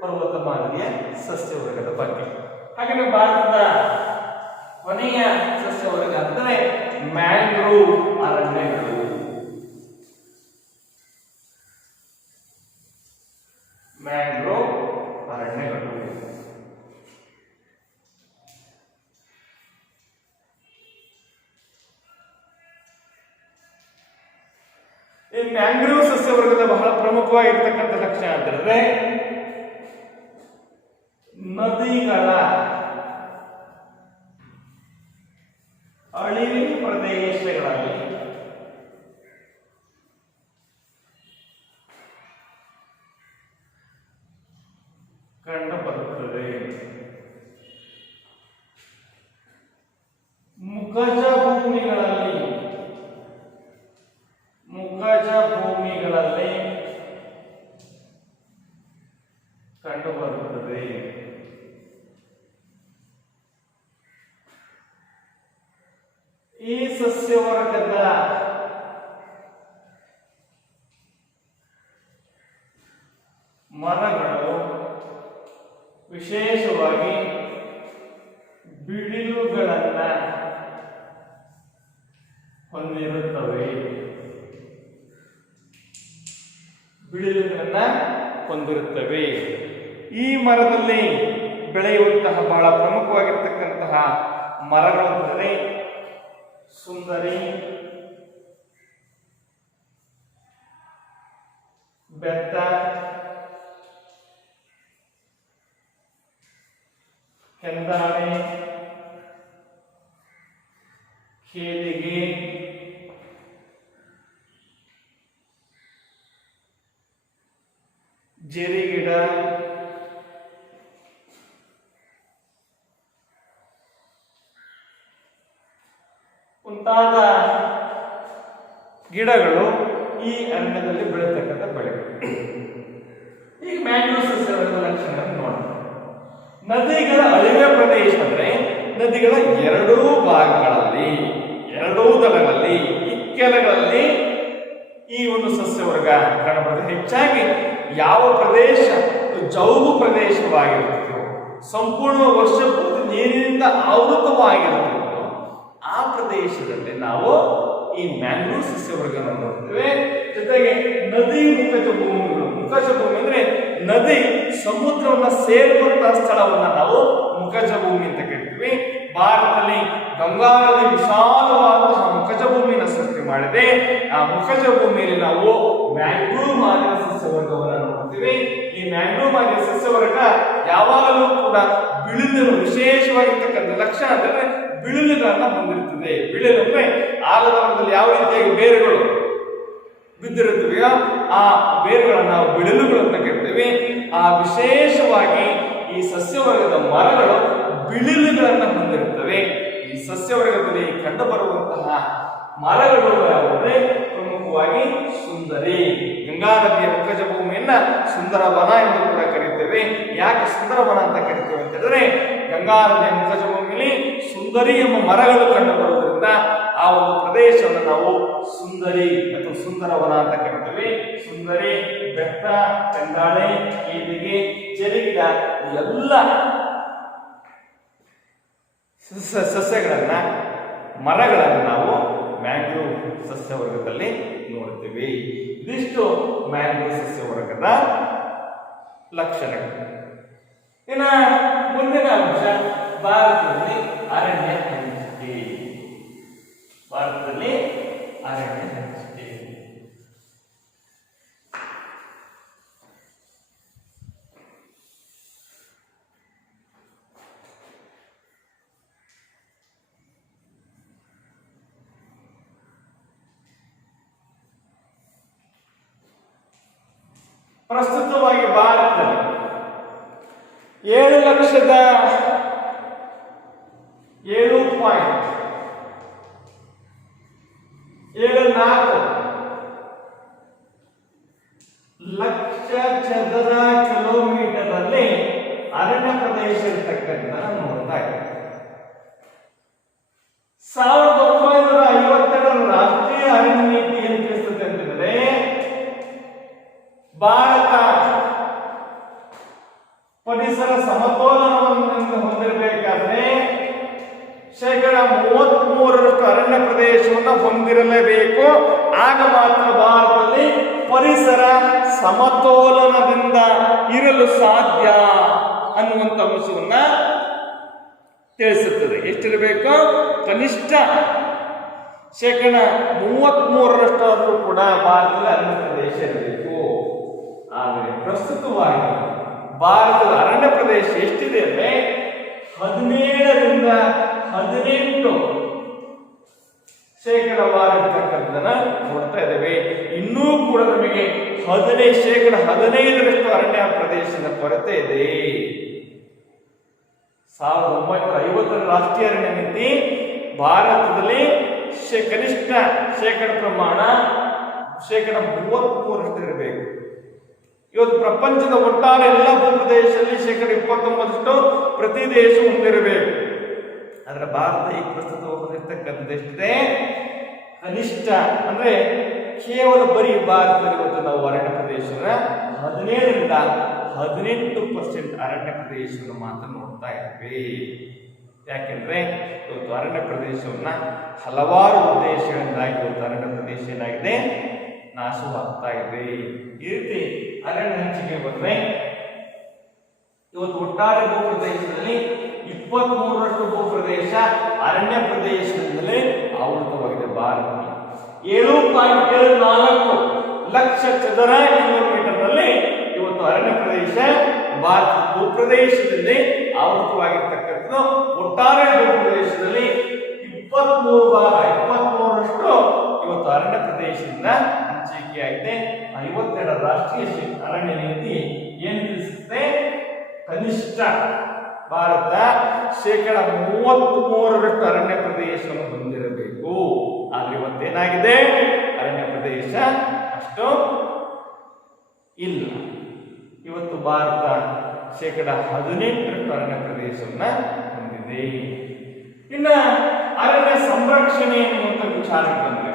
ಪರ್ವತ ಮಾದರಿಯ ಸಸ್ಯವರ್ಗದ ಬಗ್ಗೆ. ಹಾಗೆ ಭಾರತದ ಕೊನೆಯ ಸಸ್ಯವರ್ಗ ಅಂದರೆ ಮ್ಯಾಂಗ್ರೋವ್ ಅರಣ್ಯಗಳು. ಮ್ಯಾಂಗ್ರೋವ್ ಅರಣ್ಯಗಳು ಈ ಮ್ಯಾಂಗ್ರೋವ್ ಸಸ್ಯವರ್ಗದ ಬಹಳ ಪ್ರಮುಖವಾಗಿರ್ತಕ್ಕಂಥ ಲಕ್ಷಣ ಅಂತ ಹೇಳಿದ್ರೆ ನದಿಗಳ ಅಳಿವೆ ಪ್ರದೇಶಗಳಲ್ಲಿ ಕಂಡುಬರುತ್ತದೆ. ಮುಖಜ ಭೂಮಿಗಳಲ್ಲಿ ಕಂಡುಬರುತ್ತದೆ. ಈ ಸಸ್ಯವರ್ಗದ ಮರಗಳು ವಿಶೇಷವಾಗಿ ಬಿಡಿಲುಗಳನ್ನ ಹೊಂದಿರುತ್ತವೆ. ಈ ಮರದಲ್ಲಿ ಬೆಳೆಯುವಂತಹ ಬಹಳ ಪ್ರಮುಖವಾಗಿರ್ತಕ್ಕಂತಹ ಮರಗಳು ಅಂದರೆ ಸುಂದರಿ, ಬೆತ್ತ, ಕೆಂದಾಳೆ, ಕೇದಿಗೆ, ಜೇರಿಗಿಡ, ಮುಂತಾದ ಗಿಡಗಳು ಈ ಅರಣ್ಯದಲ್ಲಿ ಬೆಳೆತಕ್ಕಂಥ ಬೆಳೆಗಳು. ಈಗ ಮ್ಯಾಂಗ್ರೋವ್ ಸಸ್ಯವರ್ಗದ ಲಕ್ಷಣಗಳನ್ನು ನೋಡೋಣ. ನದಿಗಳ ಅಳಿವೆ ಪ್ರದೇಶ ಅಂದ್ರೆ ನದಿಗಳ ಎರಡೂ ಭಾಗಗಳಲ್ಲಿ, ಎರಡೂ ದಡಗಳಲ್ಲಿ, ಇಕ್ಕೆಲಗಳಲ್ಲಿ ಈ ಒಂದು ಸಸ್ಯವರ್ಗ ಕಾಣಬಹುದು. ಹೆಚ್ಚಾಗಿ ಯಾವ ಪ್ರದೇಶ ಜೌಗು ಪ್ರದೇಶವಾಗಿರುತ್ತದೋ, ಸಂಪೂರ್ಣ ವರ್ಷ ನೀರಿನಿಂದ ಆವೃತವಾಗಿರುತ್ತದೋ ಆ ಪ್ರದೇಶದಲ್ಲಿ ನಾವು ಈ ಮ್ಯಾಂಗ್ರೋವ್ ಸಸ್ಯವರ್ಗವನ್ನು ನೋಡ್ತೇವೆ. ಜೊತೆಗೆ ನದಿ ಮುಖಜ ಭೂಮಿಗಳು, ಮುಖಜ ಭೂಮಿ ಅಂದ್ರೆ ನದಿ ಸಮುದ್ರವನ್ನ ಸೇರುವಂತಹ ಸ್ಥಳವನ್ನ ನಾವು ಮುಖಜ ಭೂಮಿ ಅಂತ ಕರಿತೀವಿ. ಭಾರತದಲ್ಲಿ ಗಂಗಾ ನದಿ ವಿಶಾಲವಾದಂತಹ ಮುಖಜ ಭೂಮಿಯನ್ನು ಸೃಷ್ಟಿ ಮಾಡಿದೆ. ಆ ಮುಖಜ ಭೂಮಿಯಲ್ಲಿ ನಾವು ಮ್ಯಾಂಗ್ರೋವ್ ಮಾದರಿಯ ಸಸ್ಯವರ್ಗವನ್ನು ನೋಡ್ತೀವಿ. ಈ ಮ್ಯಾಂಗ್ರೋವ್ ಮಾದರಿಯ ಸಸ್ಯವರ್ಗ ಯಾವಾಗಲೂ ಕೂಡ ಬಿಳಿಲು, ವಿಶೇಷವಾಗಿರ್ತಕ್ಕಂಥ ಲಕ್ಷಣ ಅಂದ್ರೆ ಬಿಳಿಲುಗಳನ್ನ ಹೊಂದಿರುತ್ತದೆ. ಬಿಳಿಲು ಅಂದ್ರೆ ಆಲದ ಯಾವ ರೀತಿಯಾಗಿ ಬೇರುಗಳು ಬಿದ್ದಿರುತ್ತವೆಯೋ ಆ ಬೇರುಗಳನ್ನು ನಾವು ಬಿಳಿಲುಗಳನ್ನ ಕರಿತೀವಿ. ಆ ವಿಶೇಷವಾಗಿ ಈ ಸಸ್ಯವರ್ಗದ ಮರಗಳು ಬಿಳಿಲುಗಳನ್ನು ಹೊಂದಿರುತ್ತವೆ. ಈ ಸಸ್ಯವರ್ಗದಲ್ಲಿ ಕಂಡುಬರುವಂತಹ ಮರಗಳು ಯಾವುದೇ ಪ್ರಮುಖವಾಗಿ ಸುಂದರಿ, ಗಂಗಾ ನದಿಯ ಮುಖಜ ಭೂಮಿಯನ್ನ ಸುಂದರ ವನ ಎಂದು ಕೂಡ ಕರೀತೇವೆ. ಯಾಕೆ ಸುಂದರ ವನ ಅಂತ ಕರಿತೇವೆ ಅಂತ ಹೇಳಿದ್ರೆ ಗಂಗಾ ನದಿಯ ಮುಖಜ ಭೂಮಿಯಲ್ಲಿ ಸುಂದರಿ ಎಂಬ ಮರಗಳು ಕಂಡುಬರುವುದರಿಂದ ಆ ಒಂದು ಪ್ರದೇಶವನ್ನು ನಾವು ಸುಂದರಿ ಅಥವಾ ಸುಂದರವನ ಅಂತ ಕರಿತೀವಿ. ಸುಂದರಿ, ಬೆತ್ತ, ಚಂದಾಳೆ, ಕೇದಿಗೆ, ಜೇರಿಗಿಡ ಎಲ್ಲ ಸಸ್ಯಗಳನ್ನ, ಮರಗಳನ್ನು ನಾವು ಮ್ಯಾಂಗ್ರೋವ್ ಸಸ್ಯವರ್ಗದಲ್ಲಿ ನೋಡ್ತೀವಿ. ಇದಿಷ್ಟು ಮ್ಯಾಂಗ್ರೋವ್ ಸಸ್ಯವರ್ಗದ ಲಕ್ಷಣಗಳು. ಇನ್ನ ಮುಂದಿನ ಅಂಶ ಭಾರತದಲ್ಲಿ ಅರಣ್ಯ ಹಂಚಿಕೆ. ಭಾರತದಲ್ಲಿ ಅರಣ್ಯ ಹಂಚಿಕೆ. ಪ್ರಸ್ತುತವಾಗಿ ಭಾರತದಲ್ಲಿ 7,7.74 ಲಕ್ಷ ಚದರ ಕಿಲೋಮೀಟರ್ ಅಲ್ಲಿ ಅರಣ್ಯ ಪ್ರದೇಶ ಇರತಕ್ಕಂಥ ನೋಡ್ತಾ ಇದ್ದೀವಿ. 1952 ರಾಷ್ಟ್ರೀಯ ಅರಣ್ಯ ನೀತಿ ಏನು ತಿಳಿಸುತ್ತೆ ಅಂತಂದ್ರೆ, ಭಾರತ ಪರಿಸರ ಸಮತೋಲನವನ್ನು ಹೊಂದಿರಬೇಕಾದ್ರೆ 33% ಅರಣ್ಯ ಪ್ರದೇಶವನ್ನು ಹೊಂದಿರಲೇಬೇಕು. ಆಗ ಮಾತ್ರ ಭಾರತದಲ್ಲಿ ಪರಿಸರ ಸಮತೋಲನದಿಂದ ಇರಲು ಸಾಧ್ಯ ಅನ್ನುವಂಥ ಅಂಶವನ್ನ ತಿಳಿಸುತ್ತದೆ. ಎಷ್ಟಿರಬೇಕು? ಕನಿಷ್ಠ 33% ಕೂಡ ಭಾರತದಲ್ಲಿ ಅರಣ್ಯ ಪ್ರದೇಶ ಇರಬೇಕು. ಆದರೆ ಪ್ರಸ್ತುತವಾಗಿ ಭಾರತದ ಅರಣ್ಯ ಪ್ರದೇಶ ಎಷ್ಟಿದೆ ಅಂದ್ರೆ 17-18% ಇರ್ತಕ್ಕಂಥದನ್ನ ನೋಡ್ತಾ ಇದ್ದೇವೆ. ಇನ್ನೂ ಕೂಡ ನಮಗೆ 15% ಅರಣ್ಯ ಪ್ರದೇಶದ ಕೊರತೆ ಇದೆ. 1950 ರಾಷ್ಟ್ರೀಯ ಅರಣ್ಯ ನೀತಿ ಭಾರತದಲ್ಲಿ ಕನಿಷ್ಠ ಶೇಕಡ ಪ್ರಮಾಣ 33% ಇರಬೇಕು. ಇವತ್ತು ಪ್ರಪಂಚದ ಒಟ್ಟಾರೆ ಎಲ್ಲ ಭೂಪ್ರದೇಶದಲ್ಲಿ 29% ಪ್ರತಿ ದೇಶ ಹೊಂದಿರಬೇಕು. ಆದ್ರೆ ಭಾರತ ಈ ಪ್ರಸ್ತುತ ಹೊಂದಿರತಕ್ಕಂಥದ್ದು ಎಷ್ಟಿದೆ? ಕನಿಷ್ಠ ಅಂದ್ರೆ ಕೇವಲ ಬರೀ ಭಾರತದಲ್ಲಿ ಇವತ್ತು ನಾವು ಅರಣ್ಯ ಪ್ರದೇಶದ 17-18% ಅರಣ್ಯ ಪ್ರದೇಶವನ್ನು ಮಾತ್ರ ನೋಡ್ತಾ ಇದ್ವಿ. ಯಾಕೆಂದ್ರೆ ಇವತ್ತು ಅರಣ್ಯ ಪ್ರದೇಶವನ್ನ ಹಲವಾರು ಉದ್ದೇಶಗಳಿಂದಾಗಿ ಇವತ್ತು ಅರಣ್ಯ ಪ್ರದೇಶ ಏನಾಗಿದೆ? ನಾಶವಾಗ್ತಾ ಇದೆ. ಈ ರೀತಿ ಅರಣ್ಯ ಹಂಚಿಕೆ ಬಂದ್ರೆ ಇವತ್ತು ಒಟ್ಟಾರೆ ಭೂಪ್ರದೇಶದಲ್ಲಿ 23% ಭೂಪ್ರದೇಶ ಅರಣ್ಯ ಪ್ರದೇಶದಿಂದಲೇ ಆವೃತವಾಗಿದೆ. ಭಾರತ 7.74 ಲಕ್ಷ ಚದರ ಕಿಲೋಮೀಟರ್ನಲ್ಲಿ ಇವತ್ತು ಅರಣ್ಯ ಪ್ರದೇಶ ಭಾರತ ಭೂಪ್ರದೇಶದಲ್ಲಿ ಆವೃತವಾಗಿರ್ತಕ್ಕಂಥದ್ದು. ಒಟ್ಟಾರೆ ಭೂಪ್ರದೇಶದಲ್ಲಿ 23% ಇವತ್ತು ಅರಣ್ಯ ಪ್ರದೇಶದಿಂದ ಹಂಚಿಕೆಯಾಗಿದೆ. 52 ರಾಷ್ಟ್ರೀಯ ಅರಣ್ಯ ನೀತಿ ಏನು ತಿಳಿಸುತ್ತೆ? ಕನಿಷ್ಠ ಭಾರತ 33% ಅರಣ್ಯ ಪ್ರದೇಶವನ್ನು ಹೊಂದಿರಬೇಕು. ಆದ್ರೆ ಇವತ್ತೇನಾಗಿದೆ? ಅರಣ್ಯ ಪ್ರದೇಶ ಅಷ್ಟು ಇಲ್ಲ. ಇವತ್ತು ಭಾರತ 18% ಅರಣ್ಯ ಪ್ರದೇಶವನ್ನ ಹೊಂದಿದೆ. ಇನ್ನ ಅರಣ್ಯ ಸಂರಕ್ಷಣೆ ಎನ್ನುವಂಥ ವಿಚಾರ ಬಂದ್ರೆ,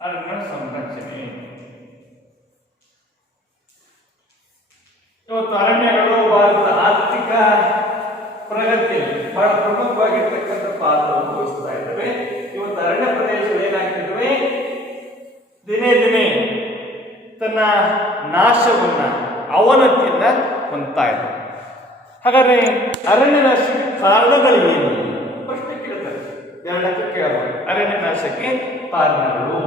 ಅರಣ್ಯ ಸಂರಕ್ಷಣೆ ಇವತ್ತು ಅರಣ್ಯಗಳು ಭಾರತದ ಆರ್ಥಿಕ ಪ್ರಗತಿಯಲ್ಲಿ ಬಹಳ ಪ್ರಮುಖವಾಗಿರ್ತಕ್ಕಂಥ ಪಾತ್ರವನ್ನು ವಹಿಸ್ತಾ ಇದ್ದಾವೆ. ಇವತ್ತು ಅರಣ್ಯ ಪ್ರದೇಶಗಳು ಏನಾಗ್ತಿದ್ದಾವೆ? ದಿನೇ ದಿನೇ ತನ್ನ ನಾಶವನ್ನ ಅವನತಿಯನ್ನ ಹೊಂದ್ತಾ ಇದ್ದಾವೆ. ಹಾಗಾದ್ರೆ ಅರಣ್ಯ ನಾಶಕ್ಕೆ ಕಾರಣಗಳು ಏನು? ಪ್ರಶ್ನೆ ಕೇಳ್ತಾರೆ. ಎರಡಕ್ಕೆ ಕೇಳಬಹುದು. ಅರಣ್ಯ ನಾಶಕ್ಕೆ ಕಾರಣಗಳು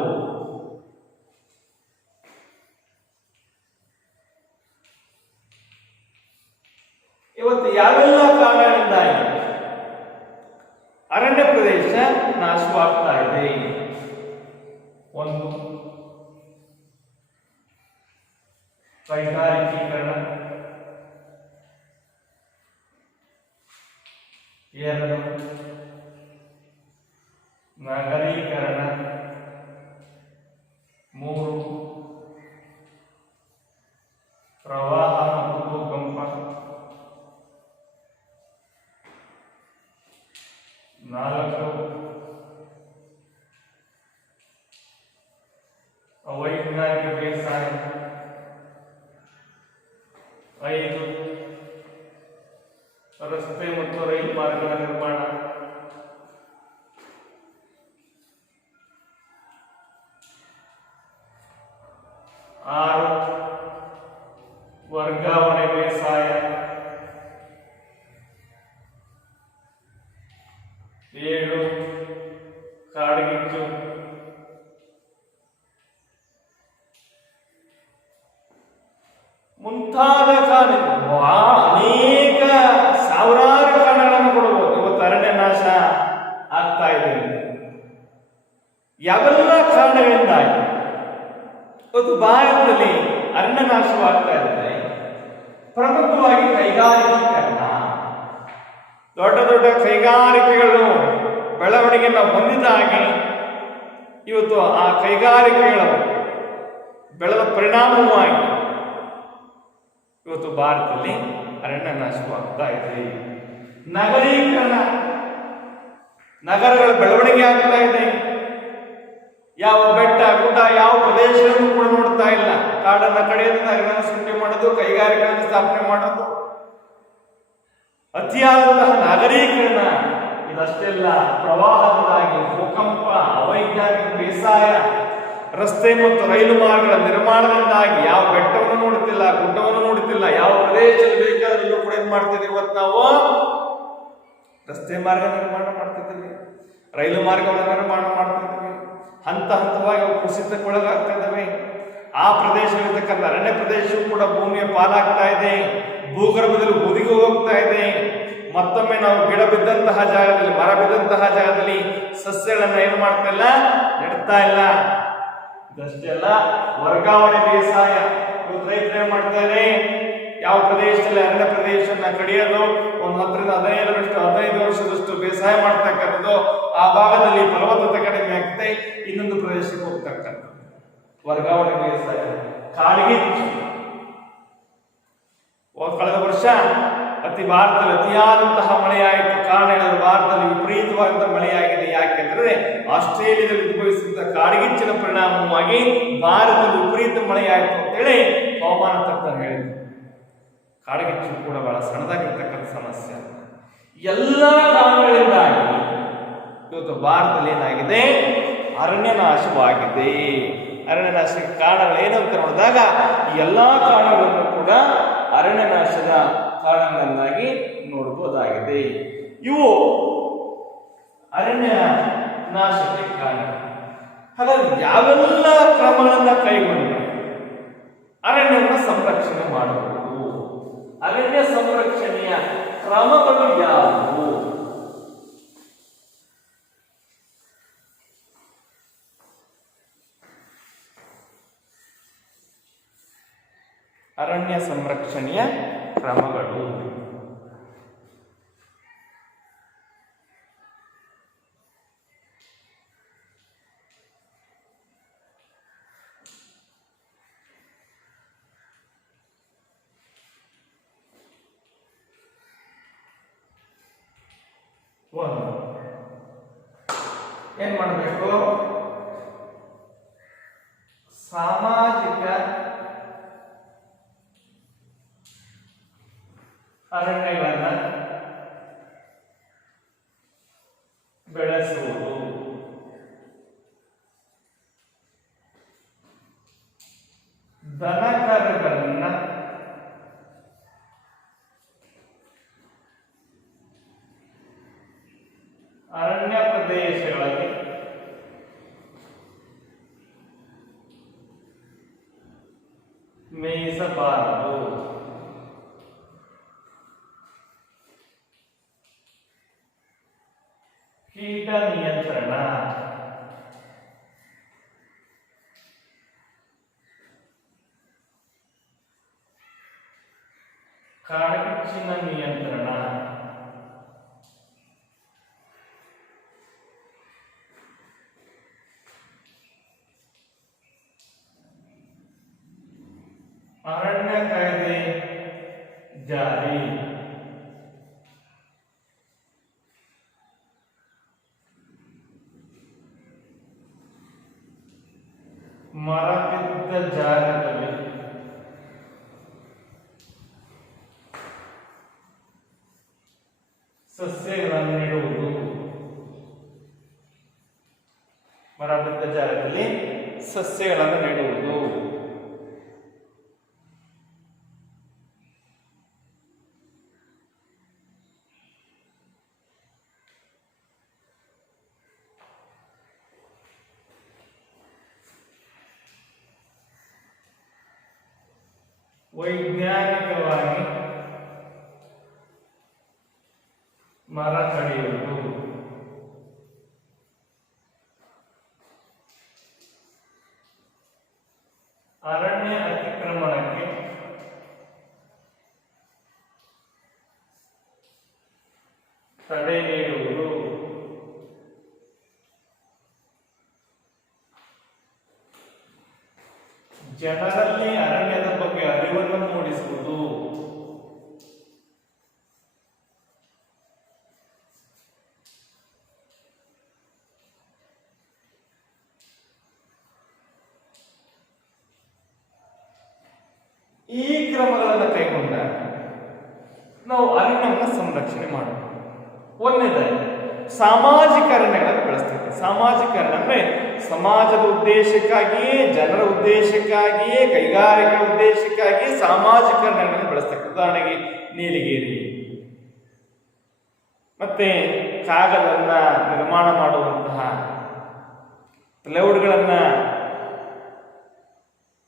ಇವತ್ತು ಯಾವೆಲ್ಲ ಕಾರಣಗಳಿಂದಾಗಿ ಅರಣ್ಯ ಪ್ರದೇಶ ನಾಶವಾಗ್ತಾ ಇದೆ? ಒಂದು, ಕೈಗಾರಿಕೀಕರಣ. 2, ನಗರೀಕರಣ. 3, ಪ್ರವಾಹ ಮತ್ತು ಭೂಕಂಪ. 4, ಅವೈಜ್ಞಾನಿಕ ಬೇಸಾಯ. 5, ರಸ್ತೆ ಮತ್ತು ರೈಲು ಮಾರ್ಗಗಳ ನಿರ್ಮಾಣ. ಯಾವೆಲ್ಲ ಕಾರಣಗಳಿಂದಾಗಿ ಇವತ್ತು ಭಾರತದಲ್ಲಿ ಅರಣ್ಯನಾಶವಾಗ್ತಾ ಇದೆ? ಪ್ರಮುಖವಾಗಿ ಕೈಗಾರಿಕೀಕರಣ. ದೊಡ್ಡ ದೊಡ್ಡ ಕೈಗಾರಿಕೆಗಳು ಬೆಳವಣಿಗೆಯನ್ನು ಹೊಂದಿದ ಹಾಗೆ ಇವತ್ತು ಆ ಕೈಗಾರಿಕೆಗಳು ಬೆಳೆದ ಪರಿಣಾಮವಾಗಿ ಇವತ್ತು ಭಾರತದಲ್ಲಿ ಅರಣ್ಯನಾಶವಾಗ್ತಾ ಇದೆ. ನಗರೀಕರಣ, ನಗರಗಳ ಬೆಳವಣಿಗೆ ಆಗ್ತಾ ಇದೆ. ಯಾವ ಬೆಟ್ಟ ಗುಡ್ಡ ಯಾವ ಪ್ರದೇಶಗಳನ್ನು ಕೂಡ ನೋಡ್ತಾ ಇಲ್ಲ. ಕಾಡನ್ನ ಕಡೆಯೋದು, ನಗರ ಸೃಷ್ಟಿ ಮಾಡೋದು, ಕೈಗಾರಿಕೆಗಳನ್ನು ಸ್ಥಾಪನೆ ಮಾಡೋದು, ಅತಿಯಾದಂತಹ ನಗರೀಕರಣ. ಇದಷ್ಟೆಲ್ಲ ಪ್ರವಾಹದಿಂದಾಗಿ, ಭೂಕಂಪ, ಅವೈಜ್ಞಾನಿಕ ಬೇಸಾಯ, ರಸ್ತೆ ಮತ್ತು ರೈಲು ಮಾರ್ಗಗಳ ನಿರ್ಮಾಣದಿಂದಾಗಿ ಯಾವ ಬೆಟ್ಟವನ್ನು ನೋಡುತ್ತಿಲ್ಲ, ಗುಡ್ಡವನ್ನು ನೋಡುತ್ತಿಲ್ಲ, ಯಾವ ಪ್ರದೇಶದಲ್ಲಿ ಬೇಕಾದ್ರೂ ಕೂಡ ಏನ್ ಮಾಡ್ತಿದ್ದೀವಿ? ಇವತ್ತು ನಾವು ರಸ್ತೆ ಮಾರ್ಗ ನಿರ್ಮಾಣ ಮಾಡ್ತಿದ್ದೀವಿ, ರೈಲು ಮಾರ್ಗವನ್ನು ನಿರ್ಮಾಣ ಮಾಡ್ತಿದ್ದೀವಿ. ಹಂತ ಹಂತವಾಗಿ ಅವು ಕುಸಿತಕ್ಕೊಳಗಾಗ್ತಾ ಇದ್ದಾವೆ. ಆ ಪ್ರದೇಶವಿರ್ತಕ್ಕಂಥ ಅರಣ್ಯ ಪ್ರದೇಶವೂ ಕೂಡ ಭೂಮಿಯ ಪಾಲಾಗ್ತಾ ಇದೆ, ಭೂಗರ್ಭದಲ್ಲಿ ಹುದುಗಿ ಹೋಗ್ತಾ ಇದೆ. ಮತ್ತೊಮ್ಮೆ ನಾವು ಗಿಡ ಬಿದ್ದಂತಹ ಜಾಗದಲ್ಲಿ, ಮರ ಬಿದ್ದಂತಹ ಜಾಗದಲ್ಲಿ ಸಸ್ಯಗಳನ್ನ ಏನು ಮಾಡ್ತಾ ಇಲ್ಲ, ನೆಡ್ತಾ ಇಲ್ಲ. ಇದಷ್ಟೇ ಅಲ್ಲ, ವರ್ಗಾವಣೆ ಬೇಸಾಯ. ರೈತರು ಏನ್ ಮಾಡ್ತಾರೆ? ಯಾವ ಪ್ರದೇಶದಲ್ಲಿ ಅರಣ್ಯ ಪ್ರದೇಶವನ್ನ ಕಡಿಯೋದು, ಒಂದು 10ರಿಂದ 15 ವರ್ಷದಷ್ಟು ಬೇಸಾಯ ಮಾಡ್ತಕ್ಕಂಥದ್ದು, ಆ ಭಾಗದಲ್ಲಿ ಫಲವತ್ತತೆ ಕಡಿಮೆ ಆಗ್ತದೆ, ಇನ್ನೊಂದು ಪ್ರದೇಶಕ್ಕೆ ಹೋಗ್ತಕ್ಕಂಥದ್ದು ವರ್ಗಾವಣೆ ಬೇಸಾಯ. ಕಾಡ್ಗಿಚ್ಚು. ಕಳೆದ ವರ್ಷ ಭಾರತದಲ್ಲಿ ಅತಿಯಾದಂತಹ ಮಳೆಯಾಯಿತು. ಕಾರಣ ಭಾರತದಲ್ಲಿ ವಿಪರೀತವಾದಂತಹ ಮಳೆಯಾಗಿದೆ. ಯಾಕೆಂದ್ರೆ ಆಸ್ಟ್ರೇಲಿಯಾದಲ್ಲಿ ಉದ್ಭವಿಸಿದ ಕಾಡ್ಗಿಚ್ಚಿನ ಪರಿಣಾಮವಾಗಿ ಭಾರತದಲ್ಲಿ ವಿಪರೀತ ಮಳೆಯಾಯಿತು ಅಂತೇಳಿ ಹವಾಮಾನ ತಜ್ಞರು ಹೇಳಿದರು. ಕಾಡ್ಗಿಚ್ಚು ಕೂಡ ಬಹಳ ಸಣ್ಣದಾಗಿರ್ತಕ್ಕಂಥ ಸಮಸ್ಯೆ. ಎಲ್ಲ ಕಾರಣಗಳಿಂದಾಗಿ ಇವತ್ತು ಭಾರತದಲ್ಲಿ ಏನಾಗಿದೆ? ಅರಣ್ಯನಾಶವಾಗಿದೆ. ಅರಣ್ಯನಾಶಕ್ಕೆ ಕಾರಣಗಳೇನು ಅಂತ ನೋಡಿದಾಗ ಈ ಎಲ್ಲಾ ಕಾರಣಗಳನ್ನು ಕೂಡ ಅರಣ್ಯನಾಶದ ಕಾರಣಗಳನ್ನಾಗಿ ನೋಡಬಹುದಾಗಿದೆ. ಇವು ಅರಣ್ಯ ನಾಶಕ್ಕೆ ಕಾರಣ. ಹಾಗಾದ್ರೆ ಯಾವೆಲ್ಲ ಕ್ರಮಗಳನ್ನ ಕೈಗೊಂಡು ಅರಣ್ಯವನ್ನು ಸಂರಕ್ಷಣೆ ಮಾಡಬಹುದು? ಅರಣ್ಯ ಸಂರಕ್ಷಣೆಯ ಕ್ರಮಗಳು ಯಾವುವು? ಅರಣ್ಯ ಸಂರಕ್ಷಣೆಯ ಕ್ರಮಗಳು. ಏನ್ ಮಾಡಬೇಕು? ಸಾಮಾಜಿಕ ಅರಣ್ಯಗಳನ್ನ ಬೆಳೆಸುವುದು. ದನಕರುಗಳನ್ನ ಅರಣ್ಯ ಪ್ರದೇಶಗಳಲ್ಲಿ ಮೇಯಿಸಬಾರದು. ಕೀಟ ನಿಯಂತ್ರಣ. ಕಾಡ್ಗಿಚ್ಚಿನ ನಿಯಂತ್ರಣ. ಅರಣ್ಯ ಕಾಯ್ದೆ ಜಾರಿ. ಮರ ಬಿದ್ದ ಜಾಗದಲ್ಲಿ ಸಸ್ಯಗಳನ್ನು ನೆಡುವುದು. ಮರ ಬಿದ್ದ ಜಾಗದಲ್ಲಿ ಸಸ್ಯಗಳನ್ನು ನೆಡುವುದು. ವೈಜ್ಞಾನಿಕವಾಗಿ ಮರ ಕಡಿಯುವುದು. ತಡೆ ನೀಡುವುದು, ಜನರಲ್ಲಿ ಅರಣ್ಯದ ಬಗ್ಗೆ ಅರಿವನ್ನು ಮೂಡಿಸುವುದು, ಈ ಕ್ರಮಗಳನ್ನು ಕೈಗೊಂಡಾಗ ನಾವು ಅರಣ್ಯವನ್ನು ಸಂರಕ್ಷಣೆ ಮಾಡಬಹುದು. ಒಂದನೇದಾಗಿ ಸಾಮಾಜಿಕ ಅರಣ್ಯಗಳನ್ನು ಬೆಳೆಸ್ತೇವೆ. ಸಾಮಾಜಿಕ ಅರಣ್ಯ ಅಂದ್ರೆ ಸಮಾಜದ ಉದ್ದೇಶಕ್ಕಾಗಿಯೇ, ಜನರ ಉದ್ದೇಶಕ್ಕಾಗಿಯೇ, ಕೈಗಾರಿಕೆಗಳ ಉದ್ದೇಶಕ್ಕಾಗಿಯೇ ಸಾಮಾಜಿಕ ಅರಣ್ಯಗಳನ್ನು ಬೆಳೆಸ್ತೇವೆ. ಉದಾಹರಣೆಗೆ ನೀಲಗಿರಿ, ಮತ್ತೆ ಕಾಗದವನ್ನ ನಿರ್ಮಾಣ ಮಾಡುವಂತಹ ಪ್ಲೈವುಡ್ಗಳನ್ನ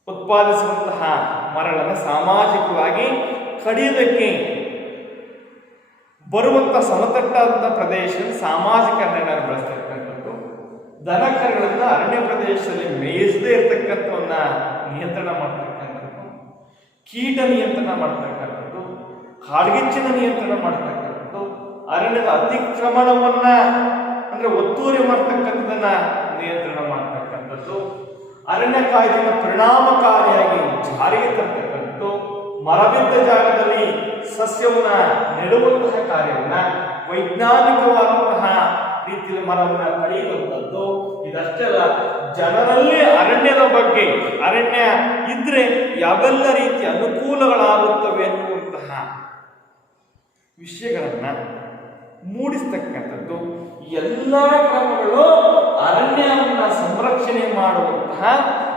ಉತ್ಪಾದಿಸುವಂತಹ ಮರಗಳನ್ನು ಸಾಮಾಜಿಕವಾಗಿ ಕಡಿಯುವುದಕ್ಕೆ ಬರುವಂತಹ ಸಮತಟ್ಟಾದ ಪ್ರದೇಶದಲ್ಲಿ ಸಾಮಾಜಿಕ ಅರಣ್ಯಗಳನ್ನು ಬೆಳೆಸ್ತಕ್ಕಂಥದ್ದು. ದನಕರುಗಳನ್ನ ಅರಣ್ಯ ಪ್ರದೇಶದಲ್ಲಿ ಮೇಯಿಸದೇ ಇರತಕ್ಕಂಥವನ್ನ ನಿಯಂತ್ರಣ ಮಾಡ್ತಕ್ಕಂಥದ್ದು, ಕೀಟ ನಿಯಂತ್ರಣ ಮಾಡ್ತಕ್ಕಂಥದ್ದು, ಕಾಡ್ಗಿಚ್ಚಿನ ನಿಯಂತ್ರಣ ಮಾಡ್ತಕ್ಕಂಥದ್ದು, ಅರಣ್ಯದ ಅತಿಕ್ರಮಣವನ್ನ ಅಂದ್ರೆ ಒತ್ತುವರಿ ಮಾಡ್ತಕ್ಕಂಥದ್ದನ್ನ ನಿಯಂತ್ರಣ ಮಾಡ್ತಕ್ಕಂಥದ್ದು, ಅರಣ್ಯ ಕಾಯ್ದೆಯನ್ನು ಪರಿಣಾಮಕಾರಿಯಾಗಿ ಜಾರಿಗೆ ತರ್ತಕ್ಕಂಥದ್ದು, ಮರವಿದ್ದ ಜಾಗದಲ್ಲಿ ಸಸ್ಯವನ್ನ ನೆಡುವಂತಹ ಕಾರ್ಯವನ್ನ ವೈಜ್ಞಾನಿಕವಾದಂತಹ ರೀತಿಯಲ್ಲಿ ಮರವನ್ನ ಕಡಿಯುವಂಥದ್ದು. ಇದಷ್ಟೇ ಅಲ್ಲ, ಜನರಲ್ಲಿ ಅರಣ್ಯದ ಬಗ್ಗೆ, ಅರಣ್ಯ ಇದ್ರೆ ಯಾವೆಲ್ಲ ರೀತಿಯ ಅನುಕೂಲಗಳಾಗುತ್ತವೆ ಅನ್ನುವಂತಹ ವಿಷಯಗಳನ್ನ ಮೂಡಿಸ್ತಕ್ಕಂಥದ್ದು. ಎಲ್ಲ ಕ್ರಮಗಳು ಅರಣ್ಯವನ್ನ ಸಂರಕ್ಷಣೆ ಮಾಡುವಂತಹ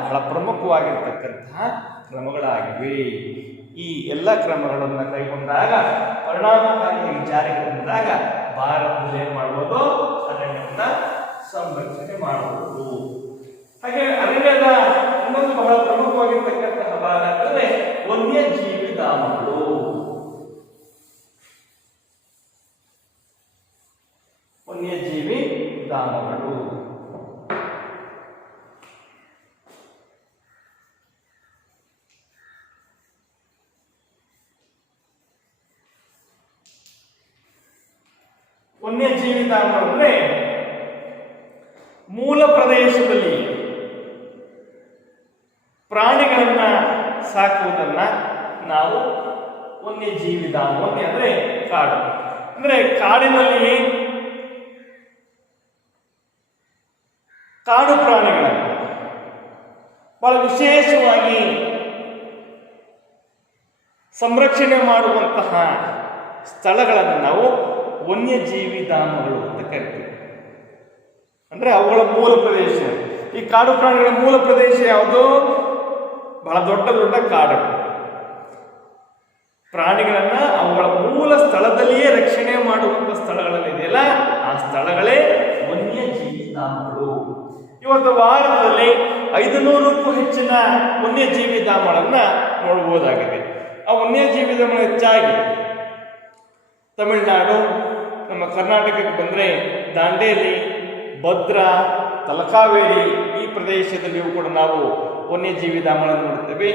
ಬಹಳ ಪ್ರಮುಖವಾಗಿರ್ತಕ್ಕಂತಹ ಕ್ರಮಗಳಾಗಿವೆ. ಈ ಎಲ್ಲ ಕ್ರಮಗಳನ್ನು ಕೈಗೊಂಡಾಗ, ಪರಿಣಾಮಕಾರಿಯಾಗಿ ಜಾರಿಗೆ ಬಂದಾಗ ಭಾರತದಲ್ಲಿ ಏನ್ ಮಾಡಬಹುದು? ಅರಣ್ಯವನ್ನ ಸಂರಕ್ಷಣೆ ಮಾಡಬಹುದು. ಹಾಗೆ ಅರಣ್ಯದ ಇನ್ನೊಂದು ಬಹಳ ಪ್ರಮುಖವಾಗಿರ್ತಕ್ಕಂತಹ ಭಾಗ ಅಂದರೆ ವನ್ಯಜೀವಿ ಧಾಮಗಳು. ವನ್ಯಜೀವಿ ಧಾಮಗಳು ವನ್ಯಜೀವಿ ಧಾಮಗಳು ಅಂದ್ರೆ ಮೂಲ ಪ್ರದೇಶದಲ್ಲಿ ಪ್ರಾಣಿಗಳನ್ನ ಸಾಕುವುದನ್ನ ನಾವು ವನ್ಯಜೀವಿ ಧಾಮ. ವನ್ಯ ಅಂದ್ರೆ ಕಾಡು, ಅಂದ್ರೆ ಕಾಡಿನಲ್ಲಿ ಕಾಡು ಪ್ರಾಣಿಗಳನ್ನು ಬಹಳ ವಿಶೇಷವಾಗಿ ಸಂರಕ್ಷಣೆ ಮಾಡುವಂತಹ ಸ್ಥಳಗಳನ್ನು ನಾವು ವನ್ಯಜೀವಿ ಧಾಮಗಳು ಅಂತ ಕರಿತೀವಿ. ಅಂದ್ರೆ ಅವುಗಳ ಮೂಲ ಪ್ರದೇಶ. ಈ ಕಾಡು ಪ್ರಾಣಿಗಳ ಮೂಲ ಪ್ರದೇಶ ಯಾವುದು? ಬಹಳ ದೊಡ್ಡ ದೊಡ್ಡ ಕಾಡು ಪ್ರಾಣಿಗಳನ್ನ ಅವುಗಳ ಮೂಲ ಸ್ಥಳದಲ್ಲಿಯೇ ರಕ್ಷಣೆ ಮಾಡುವಂತ ಸ್ಥಳಗಳಲ್ಲಿದೆಯಲ್ಲ, ಆ ಸ್ಥಳಗಳೇ ವನ್ಯಜೀವಿ ಧಾಮಗಳು. ಇವತ್ತು ಭಾರತದಲ್ಲಿ 500ಕ್ಕೂ ಹೆಚ್ಚಿನ ವನ್ಯಜೀವಿ ಧಾಮಗಳನ್ನ ನೋಡಬಹುದಾಗಿದೆ. ಆ ವನ್ಯಜೀವಿ ಧಾಮ ಹೆಚ್ಚಾಗಿ ತಮಿಳುನಾಡು, ನಮ್ಮ ಕರ್ನಾಟಕಕ್ಕೆ ಬಂದರೆ ದಾಂಡೇಲಿ, ಭದ್ರಾ, ತಲಕಾವೇರಿ ಈ ಪ್ರದೇಶದಲ್ಲಿಯೂ ಕೂಡ ನಾವು ವನ್ಯಜೀವಿ ಧಾಮಗಳನ್ನು ನೋಡ್ತೇವೆ.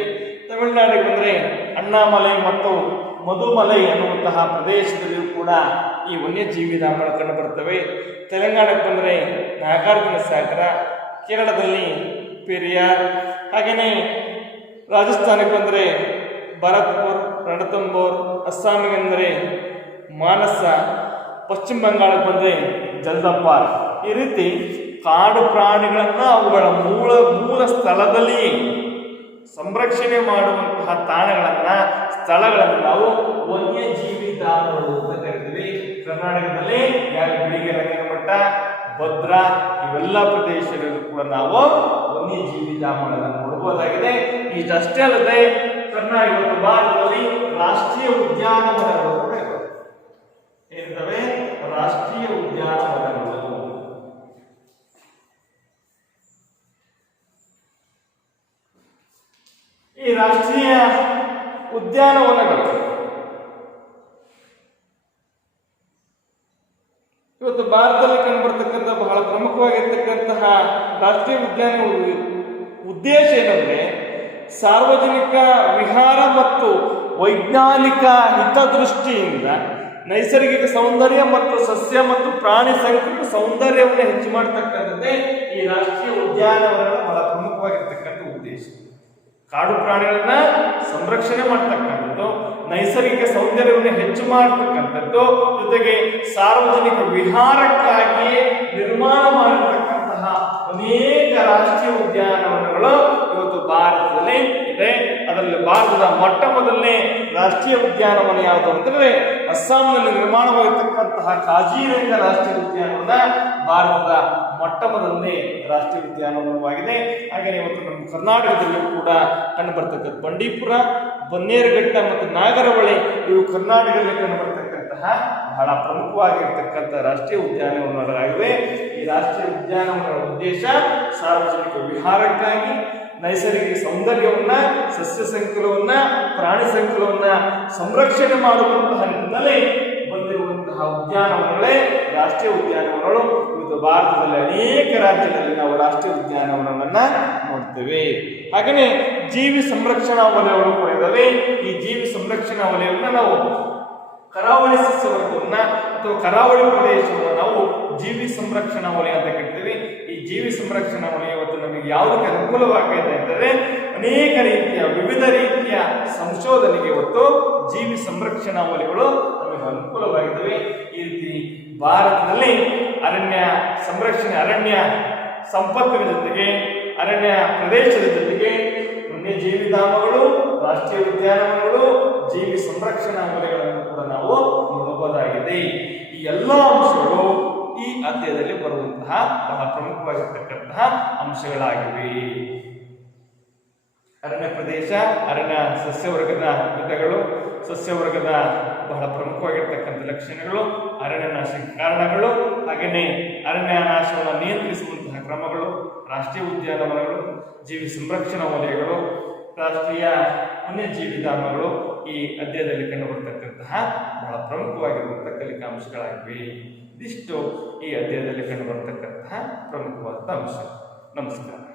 ತಮಿಳುನಾಡಿಗೆ ಬಂದರೆ ಅಣ್ಣಾಮಲೈ ಮತ್ತು ಮಧುಮಲೈ ಅನ್ನುವಂತಹ ಪ್ರದೇಶದಲ್ಲಿಯೂ ಕೂಡ ಈ ವನ್ಯಜೀವಿ ಧಾಮಗಳು ಕಂಡು ಬರ್ತವೆ. ತೆಲಂಗಾಣಕ್ಕೆ ಬಂದರೆ ನಾಗಾರ್ಜುನ ಸಾಗರ, ಕೇರಳದಲ್ಲಿ ಪೆರಿಯಾರ್, ಹಾಗೆಯೇ ರಾಜಸ್ಥಾನಕ್ಕೆ ಬಂದರೆ ಭರತ್ಪುರ್, ರಣತಂಬೋರ್, ಅಸ್ಸಾಮಿಗೆ ಅಂದರೆ ಮಾನಸ, ಪಶ್ಚಿಮ ಬಂಗಾಳಕ್ಕೆ ಬಂದರೆ ಜಲ್ದಪಾರ್. ಈ ರೀತಿ ಕಾಡು ಪ್ರಾಣಿಗಳನ್ನ ಅವುಗಳ ಮೂಲ ಸ್ಥಳದಲ್ಲಿ ಸಂರಕ್ಷಣೆ ಮಾಡುವಂತಹ ತಾಣಗಳನ್ನ, ಸ್ಥಳಗಳನ್ನು ನಾವು ವನ್ಯಜೀವಿ ಧಾಮಗಳು ಅಂತ ಕರಿತೀವಿ. ಕರ್ನಾಟಕದಲ್ಲಿ ಬಿಳಿಗಿರಿ ರಂಗನಮಠ, ಭದ್ರಾ ಇವೆಲ್ಲ ಪ್ರದೇಶಗಳಲ್ಲೂ ಕೂಡ ನಾವು ವನ್ಯಜೀವಿ ಧಾಮಗಳನ್ನು ನೋಡಬಹುದಾಗಿದೆ. ಇಷ್ಟೇ ಅಲ್ಲದೆ ಕರ್ನಾಟಕ ಭಾರತದಲ್ಲಿ ರಾಷ್ಟ್ರೀಯ ಉದ್ಯಾನವನಗಳು ಕೂಡ ಏನಿದ್ದಾವೆ? ರಾಷ್ಟ್ರೀಯ ಉದ್ಯಾನವನಗಳು. ಈ ರಾಷ್ಟ್ರೀಯ ಉದ್ಯಾನವನಗಳು ಇವತ್ತು ಭಾರತದಲ್ಲಿ ಕಂಡುಬರ್ತಕ್ಕಂಥ ಬಹಳ ಪ್ರಮುಖವಾಗಿರ್ತಕ್ಕಂತಹ ರಾಷ್ಟ್ರೀಯ ಉದ್ಯಾನಗಳ ಉದ್ದೇಶ ಏನಂದ್ರೆ ಸಾರ್ವಜನಿಕ ವಿಹಾರ ಮತ್ತು ವೈಜ್ಞಾನಿಕ ಹಿತದೃಷ್ಟಿಯಿಂದ ನೈಸರ್ಗಿಕ ಸೌಂದರ್ಯ ಮತ್ತು ಸಸ್ಯ ಮತ್ತು ಪ್ರಾಣಿ ಸಂಕುಲ ಸೌಂದರ್ಯವನ್ನು ಹೆಚ್ಚು ಮಾಡತಕ್ಕಂಥದ್ದೇ ಈ ರಾಷ್ಟ್ರೀಯ ಉದ್ಯಾನವನಗಳ ಬಹಳ ಪ್ರಮುಖವಾಗಿರ್ತಕ್ಕಂಥ ಉದ್ದೇಶ. ಕಾಡು ಪ್ರಾಣಿಗಳನ್ನ ಸಂರಕ್ಷಣೆ ಮಾಡ್ತಕ್ಕಂಥದ್ದು, ನೈಸರ್ಗಿಕ ಸೌಂದರ್ಯವನ್ನು ಹೆಚ್ಚು ಮಾಡತಕ್ಕಂಥದ್ದು, ಜೊತೆಗೆ ಸಾರ್ವಜನಿಕ ವಿಹಾರಕ್ಕಾಗಿಯೇ ನಿರ್ಮಾಣ ಮಾಡಿರ್ತಕ್ಕಂತಹ ಅನೇಕ ರಾಷ್ಟ್ರೀಯ ಉದ್ಯಾನವನಗಳು ಇವತ್ತು ಭಾರತದಲ್ಲಿ ಇದೆ. ಅದರಲ್ಲಿ ಭಾರತದ ಮೊಟ್ಟ ಮೊದಲನೇ ರಾಷ್ಟ್ರೀಯ ಉದ್ಯಾನವನ ಯಾವುದು ಅಂತಂದ್ರೆ ಅಸ್ಸಾಂನಲ್ಲಿ ನಿರ್ಮಾಣವಾಗಿರ್ತಕ್ಕಂತಹ ಕಾಜಿರಂಗ ರಾಷ್ಟ್ರೀಯ ಉದ್ಯಾನವನ ಭಾರತದ ಮೊಟ್ಟ ಮೊದಲನೇ ರಾಷ್ಟ್ರೀಯ ಉದ್ಯಾನವನವಾಗಿದೆ. ಹಾಗೆ ಇವತ್ತು ನಮ್ಮ ಕರ್ನಾಟಕದಲ್ಲೂ ಕೂಡ ಕಂಡುಬರ್ತಕ್ಕಂಥ ಬಂಡೀಪುರ, ಬನ್ನೇರುಘಟ್ಟ ಮತ್ತು ನಾಗರಹೊಳೆ ಇವು ಕರ್ನಾಟಕದಲ್ಲಿ ಕಂಡುಬರ್ತಕ್ಕಂತಹ ಬಹಳ ಪ್ರಮುಖವಾಗಿರ್ತಕ್ಕಂಥ ರಾಷ್ಟ್ರೀಯ ಉದ್ಯಾನವನಗಳಾಗಿವೆ. ಈ ರಾಷ್ಟ್ರೀಯ ಉದ್ಯಾನವನಗಳ ಉದ್ದೇಶ ಸಾರ್ವಜನಿಕ ವಿಹಾರಕ್ಕಾಗಿ, ನೈಸರ್ಗಿಕ ಸೌಂದರ್ಯವನ್ನ, ಸಸ್ಯ ಸಂಕುಲವನ್ನ, ಪ್ರಾಣಿ ಸಂಕುಲವನ್ನ ಸಂರಕ್ಷಣೆ ಮಾಡುವಂತಹ ನಿಟ್ಟಿನಲ್ಲಿ ಬಂದಿರುವಂತಹ ಉದ್ಯಾನವನಗಳೇ ರಾಷ್ಟ್ರೀಯ ಉದ್ಯಾನವನಗಳು. ಇವತ್ತು ಭಾರತದಲ್ಲಿ ಅನೇಕ ರಾಜ್ಯಗಳಲ್ಲಿ ನಾವು ರಾಷ್ಟ್ರೀಯ ಉದ್ಯಾನವನವನ್ನ ನೋಡ್ತೇವೆ. ಹಾಗೆಯೇ ಜೀವಿ ಸಂರಕ್ಷಣಾ ವಲಯಗಳು ಕೂಡ ಇದ್ದಾವೆ. ಈ ಜೀವಿ ಸಂರಕ್ಷಣಾ ವಲಯವನ್ನ ನಾವು ಕರಾವಳಿ ಸಸ್ಯವರ್ಗವನ್ನ ಅಥವಾ ಕರಾವಳಿ ಪ್ರದೇಶವನ್ನು ನಾವು ಜೀವಿ ಸಂರಕ್ಷಣಾ ವಲಯ ಅಂತ ಕರಿತೀವಿ. ಈ ಜೀವಿ ಸಂರಕ್ಷಣಾ ವಲಯ ಇವತ್ತು ನಮಗೆ ಯಾವುದಕ್ಕೆ ಅನುಕೂಲವಾಗಿದೆ ಅಂತಂದ್ರೆ ಅನೇಕ ರೀತಿಯ ವಿವಿಧ ರೀತಿಯ ಸಂಶೋಧನೆಗೆ ಇವತ್ತು ಜೀವಿ ಸಂರಕ್ಷಣಾ ವಲಯಗಳು ನಮಗೆ ಅನುಕೂಲವಾಗಿದ್ದಾವೆ. ಈ ರೀತಿ ಭಾರತದಲ್ಲಿ ಅರಣ್ಯ ಸಂರಕ್ಷಣೆ, ಅರಣ್ಯ ಸಂಪತ್ತಿನ ಜೊತೆಗೆ ಅರಣ್ಯ ಪ್ರದೇಶದ ಜೊತೆಗೆ ವನ್ಯಜೀವಿಧಾಮಗಳು, ರಾಷ್ಟ್ರೀಯ ಉದ್ಯಾನವನಗಳು, ಜೀವಿ ಸಂರಕ್ಷಣಾ ವಲಯಗಳನ್ನು ಕೂಡ ನಾವು ನೋಡಬಹುದಾಗಿದೆ. ಈ ಎಲ್ಲ ಅಂಶಗಳು ಈ ಅಧ್ಯಾಯದಲ್ಲಿ ಬರುವಂತಹ ಬಹಳ ಪ್ರಮುಖವಾಗಿರ್ತಕ್ಕಂತಹ ಅಂಶಗಳಾಗಿವೆ. ಅರಣ್ಯ ಪ್ರದೇಶ, ಅರಣ್ಯ ಸಸ್ಯವರ್ಗದ ವಿಧಗಳು, ಸಸ್ಯವರ್ಗದ ಬಹಳ ಪ್ರಮುಖವಾಗಿರ್ತಕ್ಕಂಥ ಲಕ್ಷಣಗಳು, ಅರಣ್ಯ ನಾಶಕ್ಕೆ ಕಾರಣಗಳು, ಹಾಗೆಯೇ ಅರಣ್ಯ ನಾಶವನ್ನು ನಿಯಂತ್ರಿಸುವಂತಹ ಕ್ರಮಗಳು, ರಾಷ್ಟ್ರೀಯ ಉದ್ಯಾನವನಗಳು, ಜೀವಿ ಸಂರಕ್ಷಣಾ ವಲಯಗಳು, ರಾಷ್ಟ್ರೀಯ ವನ್ಯಜೀವಿಧಾಮಗಳು ಈ ಅಧ್ಯಾಯದಲ್ಲಿ ಕಂಡುಬರ್ತಕ್ಕಂತಹ ಬಹಳ ಪ್ರಮುಖವಾಗಿರುವಂತಹ ಕಲಿಕಾಂಶಗಳಾಗಿವೆ. ಇದಿಷ್ಟು ಈ ಅಧ್ಯಾಯದಲ್ಲಿ ಕಂಡುಬರ್ತಕ್ಕಂತಹ ಪ್ರಮುಖವಾದ ಅಂಶ. ನಮಸ್ಕಾರ.